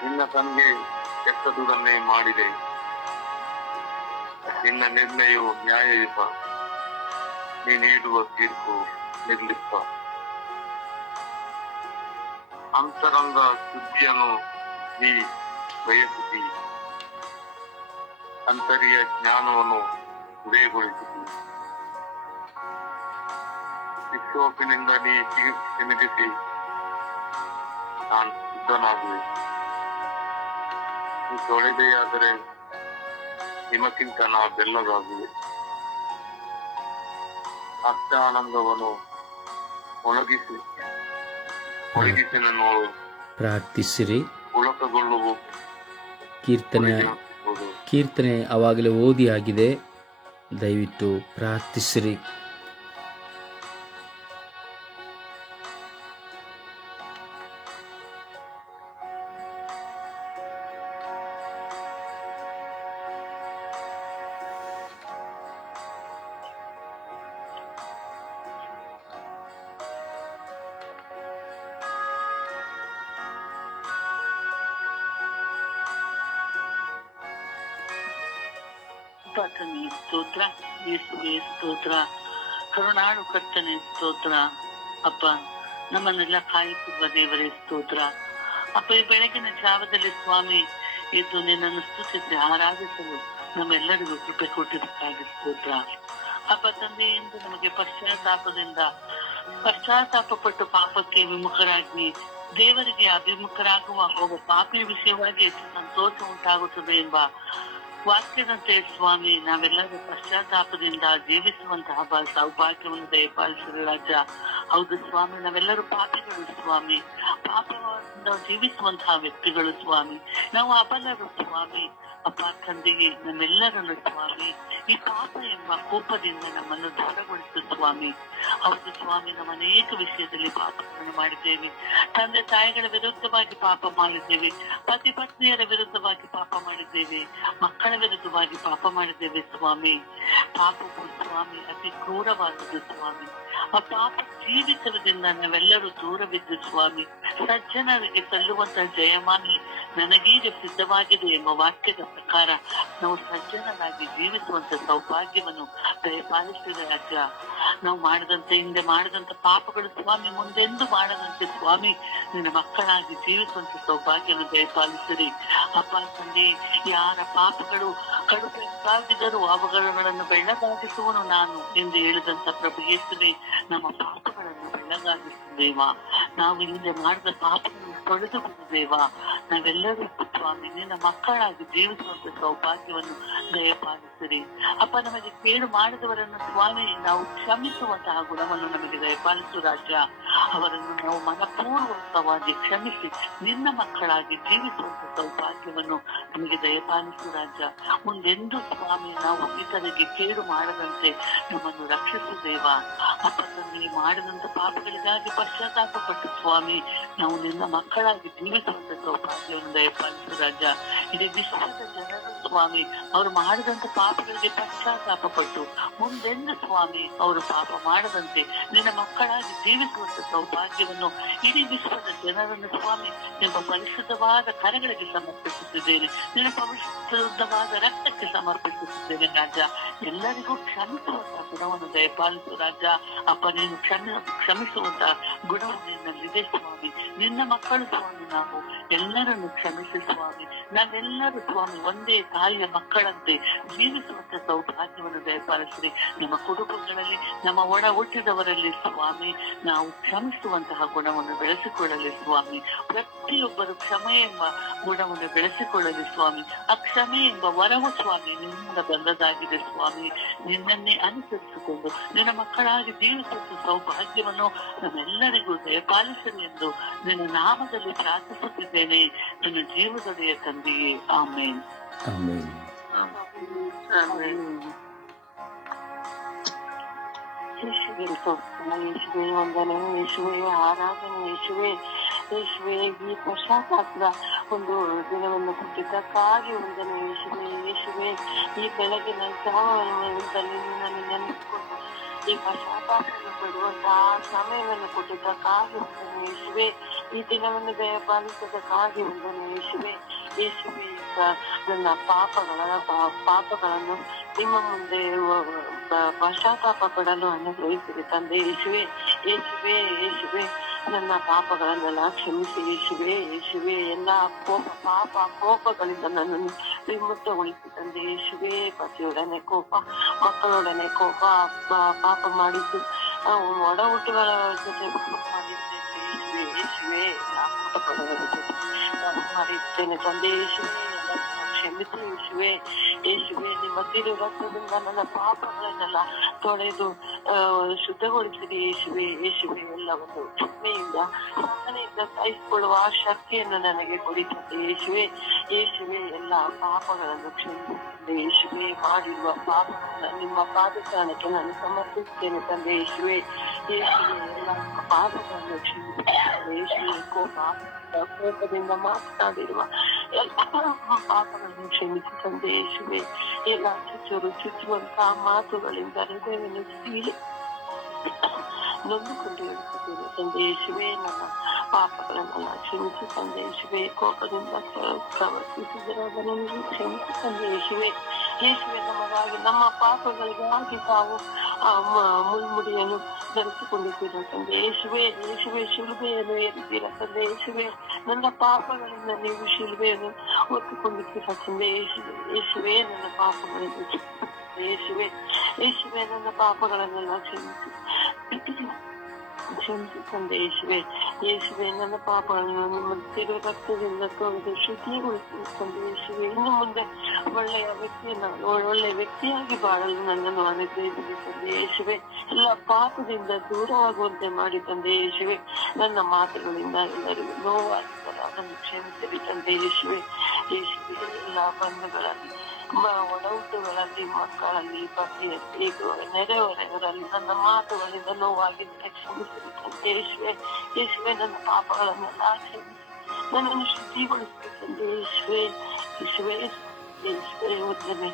ನಿನ್ನ ತಂದೆ ಕೆಟ್ಟದುದನ್ನೇ ಮಾಡಿದೆ. ನಿನ್ನ ನಿರ್ಣಯವು ನ್ಯಾಯಯುತ, ನೀ ನೀಡುವ ತೀರ್ಪು ನಿರ್ಲಿಪ್ತ. ಅಂತರಂಗ ಶುದ್ಧಿಯನ್ನು ನೀ ಬಯಸಿದಿ, ಅಂತರ್ಯ ಜ್ಞಾನವನ್ನು ಉದಯಗೊಳಿಸಿದಿ. ವಿಶ್ವೋಪಿನಿಂದ ನೀ ಚಿಮುಕಿಸಿ ನಾನು ಶುದ್ಧನಾಗುವೆ. ನೀ ತೊಳೆದೆಯಾದರೆ ನಿಮಕ್ಕಿಂತ ನಾ ಬೆಲ್ಲಗಾಗುವೆ. ಅತ್ಯಾನಂದವನ್ನು ಒಣಗಿಸಿ ನೋಡು. ಪ್ರಾರ್ಥಿಸಿರಿ. ಪುಳಕಗೊಳ್ಳುವು ಕೀರ್ತನೆ ಆವಾಗಲೇ ಓದಿ ಆಗಿದೆ. ದಯವಿಟ್ಟು ಪ್ರಾರ್ಥಿಸಿರಿ. ಕರ್ತನೇ ಸ್ತೋತ್ರ, ಯೇಸುವೆ ಸ್ತೋತ್ರ, ಕರುಣಾಳು ಕರ್ತನೆ ಸ್ತೋತ್ರ. ಅಪ್ಪ, ನಮ್ಮನ್ನೆಲ್ಲ ಕಾಯುತ್ತಿರುವ ದೇವರೇ ಸ್ತೋತ್ರ. ಅಪ್ಪ, ಈ ಬೆಳಗಿನ ಜಾವದಲ್ಲಿ ಸ್ವಾಮಿ ಎದ್ದು ನಿನ್ನನ್ನು ಸ್ತುತಿಸಿ ಆರಾಧಿಸಲು ನಮ್ಮೆಲ್ಲರಿಗೂ ಕೃಪೆ ಕೊಟ್ಟಿದ್ದಕ್ಕಾಗಿ ಸ್ತೋತ್ರ. ಅಪ್ಪ ತಂದೆಯಿಂದ ನಮಗೆ ಪಶ್ಚಾತ್ತಾಪ ಪಟ್ಟು ಪಾಪಕ್ಕೆ ವಿಮುಖರಾಗಿ ದೇವರಿಗೆ ಅಭಿಮುಖರಾಗುವ ಒಬ್ಬ ಪಾಪಿಯ ವಿಷಯವಾಗಿ ಎಷ್ಟು ಸಂತೋಷ ಉಂಟಾಗುತ್ತದೆ ಎಂಬ ವಾಕ್ಯದಂತೆ ಸ್ವಾಮಿ ನಾವೆಲ್ಲರೂ ಪಶ್ಚಾತ್ತಾಪದಿಂದ ಜೀವಿಸುವಂತಹ ಸೌಭಾಗ್ಯವನ್ನು ದಯಪಾಲಿಸಿದ ರಾಜ. ಹೌದು ಸ್ವಾಮಿ, ನಾವೆಲ್ಲರೂ ಪಾಪಿಗಳು ಸ್ವಾಮಿ, ಪಾಪವನ್ನು ಜೀವಿಸುವಂತಹ ವ್ಯಕ್ತಿಗಳು ಸ್ವಾಮಿ. ನಾವು ಅಬಲರು ಸ್ವಾಮಿ. ಅಪ್ಪ ತಂದೆಗೆ ನಮ್ಮೆಲ್ಲರನ್ನು ಸ್ವಾಮಿ ಈ ಪಾಪ ಎಂಬ ಕೋಪದಿಂದ ನಮ್ಮನ್ನು ದೂರಗೊಳಿಸು ಸ್ವಾಮಿ. ಹೌದು ಸ್ವಾಮಿ, ನಮ್ಮ ಅನೇಕ ವಿಷಯದಲ್ಲಿ ಪಾಪಗಳನ್ನು ಮಾಡಿದ್ದೇವೆ. ತಂದೆ ತಾಯಿಗಳ ವಿರುದ್ಧವಾಗಿ ಪಾಪ ಮಾಡಿದ್ದೇವೆ, ಪತಿ ಪತ್ನಿಯರ ವಿರುದ್ಧವಾಗಿ ಪಾಪ ಮಾಡಿದ್ದೇವೆ, ಮಕ್ಕಳ ವಿರುದ್ಧವಾಗಿ ಪಾಪ ಮಾಡಿದ್ದೇವೆ ಸ್ವಾಮಿ. ಪಾಪವು ಸ್ವಾಮಿ ಅತಿ ಕ್ರೂರವಾದದ್ದು ಸ್ವಾಮಿ. ಆ ಪಾಪ ಜೀವಿತದಿಂದ ನಾವೆಲ್ಲರೂ ದೂರವಿದ್ದು ಸ್ವಾಮಿ. ಸಜ್ಜನರಿಗೆ ಸಲ್ಲುವಂತಹ ಜಯಮಾನಿ ನನಗೀಗ ಸಿದ್ಧವಾಗಿದೆ ಎಂಬ ವಾಕ್ಯದ ಪ್ರಕಾರ ನಾವು ಸಜ್ಜನರಾಗಿ ಜೀವಿಸುವಂತ ಸೌಭಾಗ್ಯವನ್ನು ದಯಪಾಲಿಸಿದ ರಾಜ. ನಾವು ಹಿಂದೆ ಮಾಡಿದಂತ ಪಾಪಗಳು ಸ್ವಾಮಿ ಮುಂದೆಂದು ಮಾಡದಂತೆ ಸ್ವಾಮಿ ನಿನ್ನ ಮಕ್ಕಳಾಗಿ ಜೀವಿಸುವಂತ ಸೌಭಾಗ್ಯವನ್ನು ದಯಪಾಲಿಸಿರಿ. ಅಪ್ಪ ತಂದೆ, ಯಾರ ಪಾಪಗಳು ಕಡುಬೆಂದಾಗಿದ್ದರೂ ಅವುಗಳನ್ನು ಬೆಳ್ಳಗಾಗಿಸುವನು ನಾನು ಎಂದು ಹೇಳಿದಂತ ಪ್ರಭು ಯೇಸುವೆ, ನಮ್ಮ ಪಾಪಗಳನ್ನು ಬೆಳ್ಳಗಾಗಿಸುತ್ತೇವ. ನಾವು ಹಿಂದೆ ಮಾಡಿದ ಪಾಪಗಳನ್ನು ತೊಳೆದು ಬಿಡುತ್ತೇವ. ನಾವೆಲ್ಲರೂ ಸ್ವಾಮಿ ನಿನ್ನ ಮಕ್ಕಳಾಗಿ ಜೀವಿಸುವಂತ ಸೌಭಾಗ್ಯವನ್ನು ದಯಪಾಲಿಸಿರಿ. ಅಪ್ಪ, ನಮಗೆ ಕೇಡು ಮಾಡಿದವರನ್ನು ಸ್ವಾಮಿ ನಾವು ಕ್ಷಮಿಸುವಂತಹ ಗುಣವನ್ನು ನಮಗೆ ದಯಪಾಲಿಸು ರಾಜ. ಅವರನ್ನು ನಾವು ಮನಪೂರ್ವಕವಾಗಿ ಕ್ಷಮಿಸಿ ನಿನ್ನ ಮಕ್ಕಳಾಗಿ ಜೀವಿಸುವಂತ ಸೌಭಾಗ್ಯವನ್ನು ನಮಗೆ ದಯಪಾಲಿಸು ರಾಜ. ಮುಂದೆಂದು ಸ್ವಾಮಿ ನಾವು ಇತರಿಗೆ ಕೇಡು ಮಾಡದಂತೆ ನಮ್ಮನ್ನು ರಕ್ಷಿಸುದೇವ. ಅಪ್ಪ ತಂದೆ, ಮಾಡಿದಂತ ಪಾಪಗಳಿಗಾಗಿ ಪಶ್ಚಾತ್ತಾಪ ಪಟ್ಟು ಸ್ವಾಮಿ ನಾವು ನಿನ್ನ ಮಕ್ಕಳಾಗಿ ಜೀವಿಸುವಂತ ಸೌಭಾಗ್ಯವನ್ನು ದಯಪಾಲಿಸು ರಾಜ. ಇಡೀ ವಿಶ್ವದ ಜನರು ಸ್ವಾಮಿ ಅವರು ಮಾಡಿದಂತ ಪಾಪಗಳಿಗೆ ಪಶ್ಚಾತ್ತಾಪ ಪಟ್ಟು ಮುಂದೆಂದು ಸ್ವಾಮಿ ಅವರು ಪಾಪ ಮಾಡದಂತೆ ನಿನ್ನ ಮಕ್ಕಳಾಗಿ ಜೀವಿಸುವಂತ ಸೌಭಾಗ್ಯವನ್ನು ಇಡೀ ವಿಶ್ವದ ಜನರನ್ನು ಸ್ವಾಮಿ ನಿಮ್ಮ ಪರಿಶುದ್ಧವಾದ ಕರೆಗಳಿಗೆ ಸಮರ್ಪಿಸುತ್ತಿದ್ದೇನೆ. ನಿನ್ನ ಪರಿಶುದ್ಧವಾದ ರಕ್ತಕ್ಕೆ ಸಮರ್ಪಿಸುತ್ತಿದ್ದೇನೆ ರಾಜ. ಎಲ್ಲರಿಗೂ ಕ್ಷಮಿಸುವಂತಹ ಗುಣವನ್ನು ದಯಪಾಲಿಸು ರಾಜ. ಅಪ್ಪ, ನೀನು ಕ್ಷಮಿಸುವಂತಹ ಗುಣವು ನಿನ್ನಲ್ಲಿದೆ ಸ್ವಾಮಿ. ನಿನ್ನ ಮಕ್ಕಳು ಸ್ವಾಮಿ ನಾವು ಎಲ್ಲರನ್ನು ಕ್ಷಮಿಸಿ ಸ್ವಾಮಿ. ನಾವೆಲ್ಲರೂ ಸ್ವಾಮಿ ಒಂದೇ ತಾಯಿಯ ಮಕ್ಕಳಂತೆ ಜೀವಿಸುವಂತ ಸೌಭಾಗ್ಯವನ್ನು ದಯಪಾಲಿಸಿರಿ. ನಮ್ಮ ಕುಟುಂಬಗಳಲ್ಲಿ ನಮ್ಮ ಒಡ ಹುಟ್ಟಿದವರಲ್ಲಿ ಸ್ವಾಮಿ ನಾವು ಕ್ಷಮಿಸುವಂತಹ ಗುಣವನ್ನು ಬೆಳೆಸಿಕೊಳ್ಳಲಿ ಸ್ವಾಮಿ. ಪ್ರತಿಯೊಬ್ಬರು ಕ್ಷಮೆ ಎಂಬ ಗುಣವನ್ನು ಬೆಳೆಸಿಕೊಳ್ಳಲಿ ಸ್ವಾಮಿ. ಆ ಕ್ಷಮೆ ಎಂಬ ವರವು ಸ್ವಾಮಿ ನಿನ್ನಿಂದ ಬಂದದಾಗಿದೆ ಸ್ವಾಮಿ. ನಿನ್ನನ್ನೇ ಅನುಸರಿಸಿಕೊಂಡು ನಿನ್ನ ಮಕ್ಕಳಾಗಿ ಜೀವಿಸುವ ಸೌಭಾಗ್ಯವನ್ನು ನಮ್ಮೆಲ್ಲರಿಗೂ ದಯಪಾಲಿಸಲಿ ಎಂದು ನಿನ್ನ ನಾಮದಲ್ಲಿ ಪ್ರಾರ್ಥಿಸುತ್ತಿದ್ದೇನೆ, ನನ್ನ ಜೀವದೊಡೆಯ ತಂದೆಯೇ. ಆಮೇನ್. ಆಮೇನ್. ಯೇಸುವೆ ವಂದನೆ, ಯೇಸುವೆ ಆರಾಧನೆ, ಯೇಸುವೆ ಈ ಪಶ್ಚಾತ್ತಾಪದ ಒಂದು ದಿನವನ್ನು ಕೊಟ್ಟಿದ್ದಕ್ಕಾಗಿ ವಂದನೆ ಯೇಸುವೆ. ಈ ಬೆಳಗಿನ ಜಾವದಲ್ಲಿ ನಿನ್ನನ್ನು ನೆನೆಸಿಕೊಂಡು ಈ ಪಶ್ಚಾತ್ತಾಪವನ್ನು ಪಡುವಂತಹ ಸಮಯವನ್ನು ಕೊಟ್ಟಿದ್ದಕ್ಕಾಗಿ ವಂದನೆ ಯೇಸುವೆ. ಈ ದಿನವನ್ನು ದಯಪಾಲಿಸಿದ್ದಕ್ಕಾಗಿ ವಂದನೆ ಯೇಸುವೆ. ನನ್ನ ಪಾಪಗಳನ್ನು ನಿಮ್ಮ ಮುಂದೆ ಪಶ್ಚಾತ್ತಾಪ ಪಡಲು ಅನುಗ್ರಹಿಸಿದೆ ತಂದೆ ಯೇಸುವೆ. ನನ್ನ ಪಾಪಗಳನ್ನೆಲ್ಲ ಕ್ಷಮಿಸಿ ಯೇಸುವೆ. ಎಲ್ಲ ಕೋಪಗಳಿಂದ ನನ್ನನ್ನು ವಿಮುಕ್ತಗೊಳಿಸಿ ತಂದೆ ಯೇಸುವೆ. ಪತಿಯೊಡನೆ ಕೋಪ, ಮಕ್ಕಳೊಡನೆ ಕೋಪ, ಪಾಪ ಮಾಡಿದ್ದು ಒಡ ಹುಟ್ಟುಗಳ ಜೊತೆ ಮಾಡಿದ್ದೇನೆ ಯೇಸುವೆ. ಮಾಡಿದ್ದೇನೆ ತಂದೆ ಯೇಸುವೆ. ಕ್ಷಮಿಸಿ ಯೇಸುವೆ. ನಿಮ್ಮ ತಿರು ರಕ್ತದಿಂದ ನನ್ನ ಪಾಪಗಳನ್ನೆಲ್ಲ ತೊಳೆದು ಶುದ್ಧಗೊಳಿಸಿರಿ ಯೇಸುವೆ. ಎಲ್ಲವನ್ನು ಕ್ಷಮೆಯಿಂದ ಸಹನೆಯಿಂದ ಸಹಿಸಿಕೊಳ್ಳುವ ಶಕ್ತಿಯನ್ನು ನನಗೆ ಕೊಡಿಸುತ್ತೆ ಯೇಸುವೆ. ಎಲ್ಲ ಪಾಪಗಳನ್ನು ಕ್ಷಮಿಸುತ್ತೆ ಯೇಸುವೆ. ಮಾಡಿರುವ ಪಾಪಗಳನ್ನು ನಿಮ್ಮ ಪಾದಸ್ಥಾನಕ್ಕೆ ನಾನು ಸಮರ್ಪಿಸುತ್ತೇನೆ ತಂದೆ ಯೇಸುವೆ. ಎಲ್ಲ ಪಾಪಗಳನ್ನು ಕ್ಷಮಿಸುತ್ತೇನೆ ಯೇಸುವೆ. ಕೋಪದಿಂದ ಮಾತನಾಡಿರುವ ಎಲ್ಲ ಪಾಪಗಳನ್ನು ಕ್ಷಮಿಸಿ ತಂದೆ ಯೇಸುವೆ. ಎಲ್ಲ ಚುಚ್ಚುವಂತಹ ಮಾತುಗಳಿಂದ ಹೃದಯವನ್ನು ಸೀಳಿ ನೊಂದುಕೊಂಡು ಇರುತ್ತೇನೆ ತಂದೆ ಯೇಸುವೆ. ನನ್ನ ಪಾಪಗಳನ್ನೆಲ್ಲ ಕ್ಷಮಿಸಿ ತಂದೆ ಯೇಸುವೆ. ಕೋಪದಿಂದ ಪ್ರವರ್ತಿಸಿದರೆ ನನಗೆ ಕ್ಷಮಿಸಿ ತಂದೆ ಯೇಸುವೆ. ನಮಗಾಗಿ ನಮ್ಮ ಪಾಪಗಳಿಗಾಗಿ ತಾವು ಮುಳ್ಮುಡಿಯನ್ನು ಧರಿಸಿಕೊಂಡಿದ್ದೀರ ತಂದೆ ಯೇಸುವೆ. ಶಿಲುಬೆಯನ್ನು ಏರಿದ್ದೀರ ತಂದೆ ಯೇಸುವೆ. ನನ್ನ ಪಾಪಗಳಿಂದ ನೀವು ಶಿಲುಬೆಯನ್ನು ಹೊತ್ತುಕೊಂಡಿದ್ದೀರ ತಂದೆ ಯೇಸುವೆ. ನನ್ನ ಪಾಪಗಳಿಂದ ಯೇಸುವೆ. ನನ್ನ ಪಾಪಗಳನ್ನೆಲ್ಲ ಕ್ಷಮಿಸಿ ತಂದೆ ಯೇಸುವೆ. ಯೇಸುವೆ, ನನ್ನ ಪಾಪಗಳನ್ನು ನಿಮ್ಮ ತಿರು ರಕ್ತದಿಂದ ತೊಳೆದು ಶುದ್ಧಿಗೊಳಿಸಿ ತಂದೆ ಯೇಸುವೆ. ಇನ್ನು ಮುಂದೆ ಒಳ್ಳೆಯ ವ್ಯಕ್ತಿಯಾಗಿ ಬಾಳಲು ನನ್ನನ್ನು ಅನುಗ್ರಹಿಸಿ ತಂದೆ ಯೇಸುವೆ. ಎಲ್ಲ ಪಾಪದಿಂದ ದೂರವಾಗುವಂತೆ ಮಾಡಿ ತಂದೆ ಯೇಸುವೆ. ನನ್ನ ಮಾತುಗಳಿಂದ ಎಲ್ಲರಿಗೂ ನೋವಾಗುತ್ತಲ್ಲ ಅದನ್ನು ಕ್ಷಮಿಸಲಿ ತಂದೆ ಯೇಸುವೆ. ಯೇಸುವೆ, ಎಲ್ಲ ಬಂಧುಗಳಲ್ಲಿ ಒಡಹುಟ್ಟುಗಳಲ್ಲಿ ಮಕ್ಕಳಲ್ಲಿ ಪತಿಯಲ್ಲಿ ನೆರೆಹೊರೆಯವರಲ್ಲಿ ನನ್ನ ಮಾತುಗಳಿಂದ ನೋವಾಗಿದ್ದರೆ ಕ್ಷಮಿಸಲಿ ತಂದೆ ಯೇಸುವೆ. ಯೇಸುವೆ, ನನ್ನ ಪಾಪಗಳನ್ನೆಲ್ಲ ಕ್ಷಮಿಸಿ ನನ್ನನ್ನು ಶುದ್ಧಿಗೊಳಿಸಬೇಕೆಂದು ಯೇಸುವೆ. ಯೇಸುವೆ, ಯೇಸುವೆ ಉದ್ದನೆ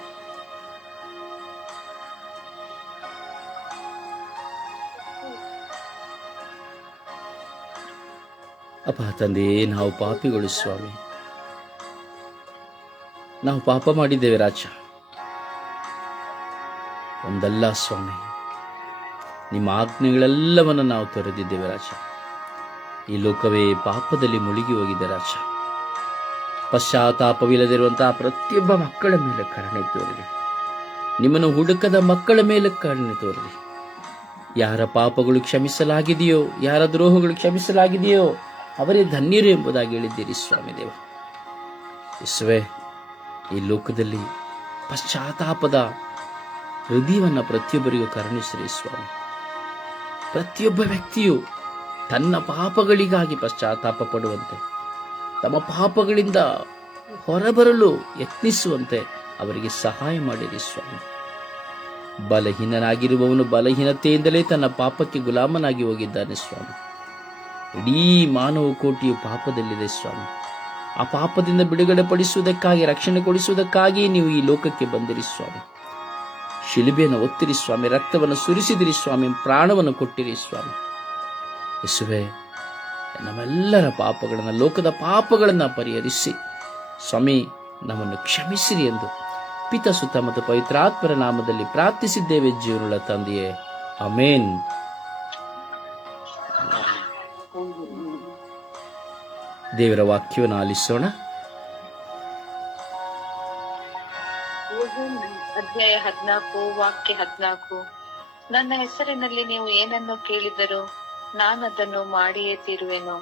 ಅಪ್ಪ ತಂದೆಯೇ, ನಾವು ಪಾಪಿಗಳು ಸ್ವಾಮಿ, ನಾವು ಪಾಪ ಮಾಡಿದ್ದೇವೆ ರಾಜ. ಒಂದಲ್ಲ ಸ್ವಾಮಿ, ನಿಮ್ಮ ಆಜ್ಞೆಗಳೆಲ್ಲವನ್ನು ನಾವು ತೊರೆದಿದ್ದೇವೆ ರಾಜ. ಈ ಲೋಕವೇ ಪಾಪದಲ್ಲಿ ಮುಳುಗಿ ಹೋಗಿದೆ ರಾಜ. ಪಶ್ಚಾತ್ತಾಪವಿಲ್ಲದಿರುವಂತಹ ಪ್ರತಿಯೊಬ್ಬ ಮಕ್ಕಳ ಮೇಲೆ ಕರುಣೆ ತೋರಿರಿ. ನಿಮ್ಮನ್ನು ಹುಡುಕದ ಮಕ್ಕಳ ಮೇಲೆ ಕರುಣೆ ತೋರಿರಿ. ಯಾರ ಪಾಪಗಳು ಕ್ಷಮಿಸಲಾಗಿದೆಯೋ, ಯಾರ ದ್ರೋಹಗಳು ಕ್ಷಮಿಸಲಾಗಿದೆಯೋ ಅವರೇ ಧನ್ಯರು ಎಂಬುದಾಗಿ ಹೇಳಿದ್ದೀರಿ ಸ್ವಾಮಿ ದೇವ. ಯೇಸುವೆ, ಈ ಲೋಕದಲ್ಲಿ ಪಶ್ಚಾತ್ತಾಪದ ಹೃದಯವನ್ನು ಪ್ರತಿಯೊಬ್ಬರಿಗೂ ಕರುಣಿಸಿರಿ ಸ್ವಾಮಿ. ಪ್ರತಿಯೊಬ್ಬ ವ್ಯಕ್ತಿಯು ತನ್ನ ಪಾಪಗಳಿಗಾಗಿ ಪಶ್ಚಾತ್ತಾಪ ಪಡುವಂತೆ, ತಮ್ಮ ಪಾಪಗಳಿಂದ ಹೊರಬರಲು ಯತ್ನಿಸುವಂತೆ ಅವರಿಗೆ ಸಹಾಯ ಮಾಡಿರಿ ಸ್ವಾಮಿ. ಬಲಹೀನನಾಗಿರುವವನು ಬಲಹೀನತೆಯಿಂದಲೇ ತನ್ನ ಪಾಪಕ್ಕೆ ಗುಲಾಮನಾಗಿ ಹೋಗಿದ್ದಾನೆ ಸ್ವಾಮಿ. ಇಡೀ ಮಾನವ ಕೋಟಿಯು ಪಾಪದಲ್ಲಿದೆ ಸ್ವಾಮಿ. ಆ ಪಾಪದಿಂದ ಬಿಡುಗಡೆ ಪಡಿಸುವುದಕ್ಕಾಗಿ, ರಕ್ಷಣೆ ಕೊಡಿಸುವುದಕ್ಕಾಗಿ ನೀವು ಈ ಲೋಕಕ್ಕೆ ಬಂದಿರಿ ಸ್ವಾಮಿ. ಶಿಲುಬೆಯನ್ನು ಒತ್ತಿರಿ ಸ್ವಾಮಿ, ರಕ್ತವನ್ನು ಸುರಿಸಿದಿರಿ ಸ್ವಾಮಿ, ಪ್ರಾಣವನ್ನು ಕೊಟ್ಟಿರಿ ಸ್ವಾಮಿ. ಯೇಸುವೆ, ನಮ್ಮೆಲ್ಲರ ಪಾಪಗಳನ್ನು, ಲೋಕದ ಪಾಪಗಳನ್ನು ಪರಿಹರಿಸಿ ಸ್ವಾಮಿ ನಮ್ಮನ್ನು ಕ್ಷಮಿಸಿರಿ ಎಂದು ಪಿತ, ಸುತ ಮತ್ತು ಪವಿತ್ರಾತ್ಮರ ನಾಮದಲ್ಲಿ ಪ್ರಾರ್ಥಿಸಿದ್ದೇವೆ ಜೀವನುಳ್ಳ ತಂದೆಯೇ, ಆಮೇನ್. ದೇವರ ವಾಕ್ಯವನ್ನು ಆಲಿಸೋಣ. ಅಧ್ಯಾಯ 14 ವಾಕ್ಯ 14. ನನ್ನ ಹೆಸರಿನಲ್ಲಿ ನೀವು ಏನನ್ನು ಕೇಳಿದರೂ ನಾನದನ್ನು ಮಾಡಿಯೇ ತೀರುವೆನು.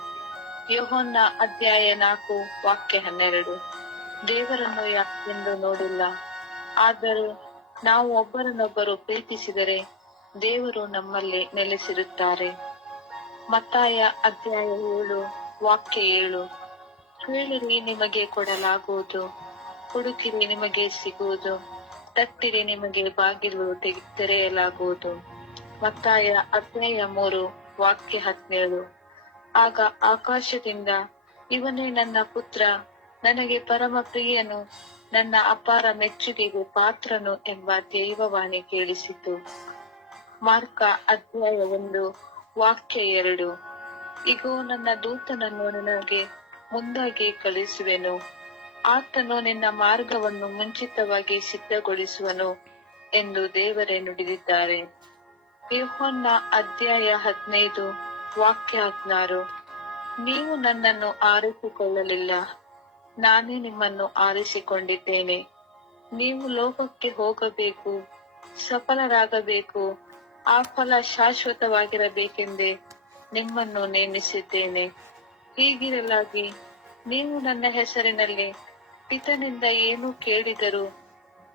ಯೋಹನ್ನ ಅಧ್ಯಾಯ 4 ವಾಕ್ಯ 12. ದೇವರನ್ನು ಯಾಕೆಂದು ನೋಡಿಲ್ಲ, ಆದರೂ ನಾವು ಒಬ್ಬರನ್ನೊಬ್ಬರು ಪ್ರೀತಿಸಿದರೆ ದೇವರು ನಮ್ಮಲ್ಲಿ ನೆಲೆಸಿರುತ್ತಾರೆ. ಮತ್ತಾಯ ಅಧ್ಯಾಯ 7 ವಾಕ್ಯ 7. ಕೇಳಿರಿ, ನಿಮಗೆ ಕೊಡಲಾಗುವುದು, ಹುಡುಕಿರಿ, ನಿಮಗೆ ಸಿಗುವುದು, ತಟ್ಟಿರಿ, ನಿಮಗೆ ಬಾಗಿಲು ತೆರೆಯಲಾಗುವುದು. ಮತ್ತಾಯ ಅಧ್ಯಾಯ 3 ವಾಕ್ಯ 17. ಆಗ ಆಕಾಶದಿಂದ, ಇವನೇ ನನ್ನ ಪುತ್ರ, ನನಗೆ ಪರಮ ಪ್ರಿಯನು, ನನ್ನ ಅಪಾರ ಮೆಚ್ಚುಗೆಗೆ ಪಾತ್ರನು ಎಂಬ ದೈವವಾಣಿ ಕೇಳಿಸಿತು. ಮಾರ್ಕ ಅಧ್ಯಾಯ 1 ವಾಕ್ಯ 2. ಇಗೋ, ನನ್ನ ದೂತನನ್ನು ನಿನಗೆ ಮುಂದಾಗಿ ಕಳುಹಿಸುವೆನು, ಆತನು ನಿನ್ನ ಮಾರ್ಗವನ್ನು ಮುಂಚಿತವಾಗಿ ಸಿದ್ಧಗೊಳಿಸುವನು ಎಂದು ದೇವರೇ ನುಡಿದಿದ್ದಾರೆ. ಯೋಹನ್ನ ಅಧ್ಯಾಯ 15 ವಾಕ್ಯ 16. ನೀವು ನನ್ನನ್ನು ಆರಿಸಿಕೊಳ್ಳಲಿಲ್ಲ, ನಾನೇ ನಿಮ್ಮನ್ನು ಆರಿಸಿಕೊಂಡಿದ್ದೇನೆ. ನೀವು ಲೋಕಕ್ಕೆ ಹೋಗಬೇಕು, ಸಫಲರಾಗಬೇಕು, ಆ ಫಲ ಶಾಶ್ವತವಾಗಿರಬೇಕೆಂದೇ ನಿಮ್ಮನ್ನು ನೇಮಿಸಿದ್ದೇನೆ. ಹೀಗಿರಲಾಗಿ ನೀವು ನನ್ನ ಹೆಸರಿನಲ್ಲಿ ಪಿತನಿಂದ ಏನು ಕೇಳಿದರೂ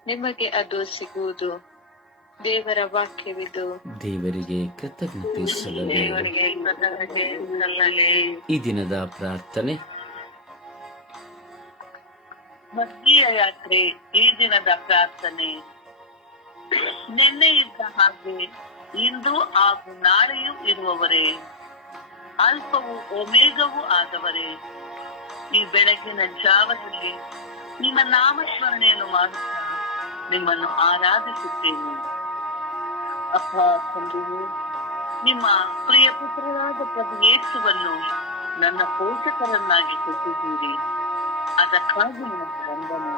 ನಿಮಗೆ ಅದು ಸಿಗುವುದು. ದೇವರ ವಾಕ್ಯವಿದು. ದೇವರಿಗೆ ಕೃತಜ್ಞತೆ ಸಲ್ಲಲಿ. ಈ ದಿನದ ಪ್ರಾರ್ಥನೆ. ಮಸ್ಕಿಯ ಯಾತ್ರೆ. ಈ ದಿನದ ಪ್ರಾರ್ಥನೆ. ನಿನ್ನೆ ಇದ್ದ ಹಾಗೆ ಇಂದು ಹಾಗೂ ನಾಳೆಯೂ ಇರುವವರೇ, ಅಲ್ಪವೂ ಒಮೇಗವೂ ಆದವರೇ, ಈ ಬೆಳಗಿನ ಜಾವದಲ್ಲಿ ನಿಮ್ಮ ನಾಮಸ್ಮರಣೆಯನ್ನು ಮಾಡುತ್ತಾ ನಿಮ್ಮನ್ನು ಆರಾಧಿಸುತ್ತೇನೆ. ಅಪ್ಪ ತಂದೆಯೇ, ನಿಮ್ಮ ಪ್ರಿಯ ಪುತ್ರರಾದ ಪ್ರಭು ಯೇಸುವನ್ನು ನನ್ನ ಪೋಷಕರನ್ನಾಗಿ ಕೊಟ್ಟಿದ್ದೀರಿ. ಅದಕ್ಕಾಗಿ ನಿಮಗೆ ವಂದನೆ.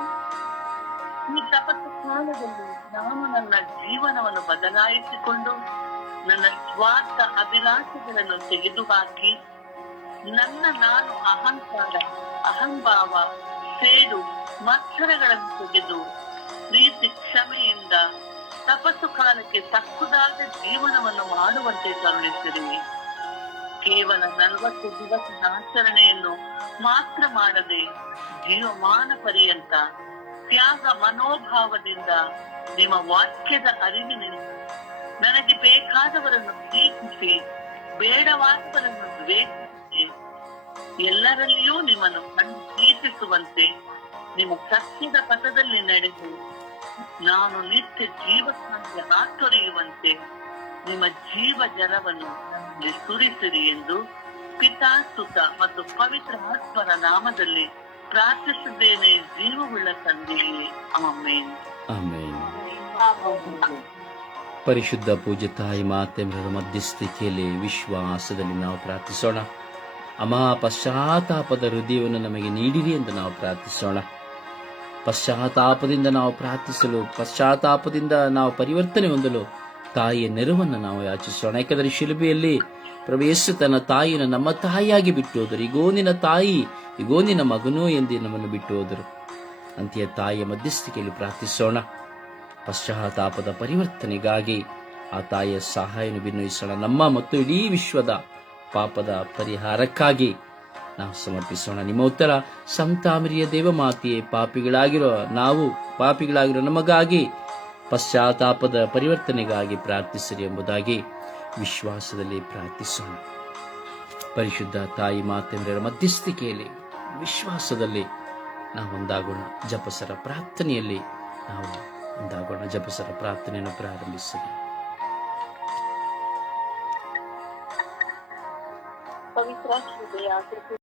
ಈ ತಪಸ್ಸು ಕಾಲದಲ್ಲಿ ನಾನು ನನ್ನ ಜೀವನವನ್ನು ಬದಲಾಯಿಸಿಕೊಂಡು ನನ್ನ ಸ್ವಾರ್ಥ ಅಭಿಲಾಷೆಗಳನ್ನು ತೆಗೆದುಹಾಕಿ ನಾನು ಅಹಂಕಾರ, ಅಹಂಭಾವ, ಸೇಡು, ಮತ್ಸರಗಳನ್ನು ತೆಗೆದು ಪ್ರೀತಿ, ಕ್ಷಮೆಯಿಂದ ತಪಸ್ಸು ಕಾಲಕ್ಕೆ ತಕ್ಕುದಾದ ಜೀವನವನ್ನು ಮಾಡುವಂತೆ ಕರುಣಿಸಿರಿ. ಕೇವಲ 40 ದಿವಸದ ಆಚರಣೆಯನ್ನು ಮಾತ್ರ ಮಾಡದೆ ಜೀವಮಾನ ಪರ್ಯಂತ ತ್ಯಾಗ ಮನೋಭಾವದಿಂದ ನಿಮ್ಮ ವಾಕ್ಯದ ಅರಿವಿನಿಂದ ನನಗೆ ಬೇಕಾದವರನ್ನು ಪ್ರೀತಿಸಿ ಬೇಡವಾದವರನ್ನು ದ್ವೇಷಿಸಿ ಎಲ್ಲರಲ್ಲಿಯೂ ನಿಮ್ಮನ್ನು ಕಂಡು ಪ್ರೀತಿಸುವಂತೆ ನಿಮ್ಮ ಸತ್ಯದ ಪಥದಲ್ಲಿ ನಡೆದು ನಾನು ನಿತ್ಯ ಜೀವಕ್ಕಾಗಿ ಹಾತೊರೆಯುವಂತೆ ನಿಮ್ಮ ಜೀವ ಜಲವನ್ನು ನನಗೆ ಸುರಿಸಿರಿ ಎಂದು ಪಿತಾ ಸುತ ಮತ್ತು ಪವಿತ್ರ ಆತ್ಮರ ನಾಮದಲ್ಲಿ ಪ್ರಾರ್ಥಿಸಿದ್ದೇನೆ, ಜೀವವುಳ್ಳ ತಂದೆಯೇ, ಆಮೆನ್. ಆಮೆನ್. ಪರಿಶುದ್ಧ ಪೂಜ್ಯ ತಾಯಿ ಮಾತೆಯರ ಮಧ್ಯಸ್ಥಿಕೆಯಲ್ಲಿ ವಿಶ್ವಾಸದಲ್ಲಿ ನಾವು ಪ್ರಾರ್ಥಿಸೋಣ. ಅಮ್ಮ, ಪಶ್ಚಾತ್ತಾಪದ ಹೃದಯವನ್ನು ನಮಗೆ ನೀಡಿರಿ ಎಂದು ನಾವು ಪ್ರಾರ್ಥಿಸೋಣ. ಪಶ್ಚಾತ್ತಾಪದಿಂದ ನಾವು ಪ್ರಾರ್ಥಿಸಲು, ಪಶ್ಚಾತ್ತಾಪದಿಂದ ನಾವು ಪರಿವರ್ತನೆ ಹೊಂದಲು ತಾಯಿಯ ನೆರವನ್ನು ನಾವು ಯಾಚಿಸೋಣ. ಯಾಕಂದರೆ ಶಿಲುಬೆಯಲ್ಲಿ ಪ್ರಭು ಯೇಸು ತನ್ನ ತಾಯಿಯನ್ನು ನಮ್ಮ ತಾಯಿಯಾಗಿ ಬಿಟ್ಟು ಹೋದರು. ಇಗೋ ನಿನ್ನ ತಾಯಿ, ಇಗೋ ನಿನ್ನ ಮಗನೂ ಎಂದು ನಮ್ಮನ್ನು ಬಿಟ್ಟು ಹೋದರು. ಅಂತೆಯೇ ತಾಯಿಯ ಮಧ್ಯಸ್ಥಿಕೆಯಲ್ಲಿ ಪ್ರಾರ್ಥಿಸೋಣ. ಪಶ್ಚಾತ್ತಾಪದ ಪರಿವರ್ತನೆಗಾಗಿ ಆ ತಾಯಿಯ ಸಹಾಯವನ್ನು ವಿನಯಿಸೋಣ. ನಮ್ಮ ಮತ್ತು ಇಡೀ ವಿಶ್ವದ ಪಾಪದ ಪರಿಹಾರಕ್ಕಾಗಿ ನಾವು ಸಮರ್ಪಿಸೋಣ. ನಿಮ್ಮ ಉತ್ತರ ಸಂತಾಮರಿಯ ದೇವಮಾತೆಯೇ, ಪಾಪಿಗಳಾಗಿರೋ ನಮಗಾಗಿ ಪಶ್ಚಾತ್ತಾಪದ ಪರಿವರ್ತನೆಗಾಗಿ ಪ್ರಾರ್ಥಿಸಿರಿ ಎಂಬುದಾಗಿ ವಿಶ್ವಾಸದಲ್ಲಿ ಪ್ರಾರ್ಥಿಸೋಣ. ಪರಿಶುದ್ಧ ತಾಯಿ ಮಾತೆಯರ ಮಧ್ಯಸ್ಥಿಕೆಯಲ್ಲಿ ವಿಶ್ವಾಸದಲ್ಲಿ ನಾವು ಒಂದಾಗೋಣ. ಜಪಸರ ಪ್ರಾರ್ಥನೆಯಲ್ಲಿ ನಾವು ಒಂದಾಗೋಣ. ಜಪಸರ ಪ್ರಾರ್ಥನೆಯನ್ನು ಪ್ರಾರಂಭಿಸಲಿ. ಪವಿತ್ರ ಹೃದಯ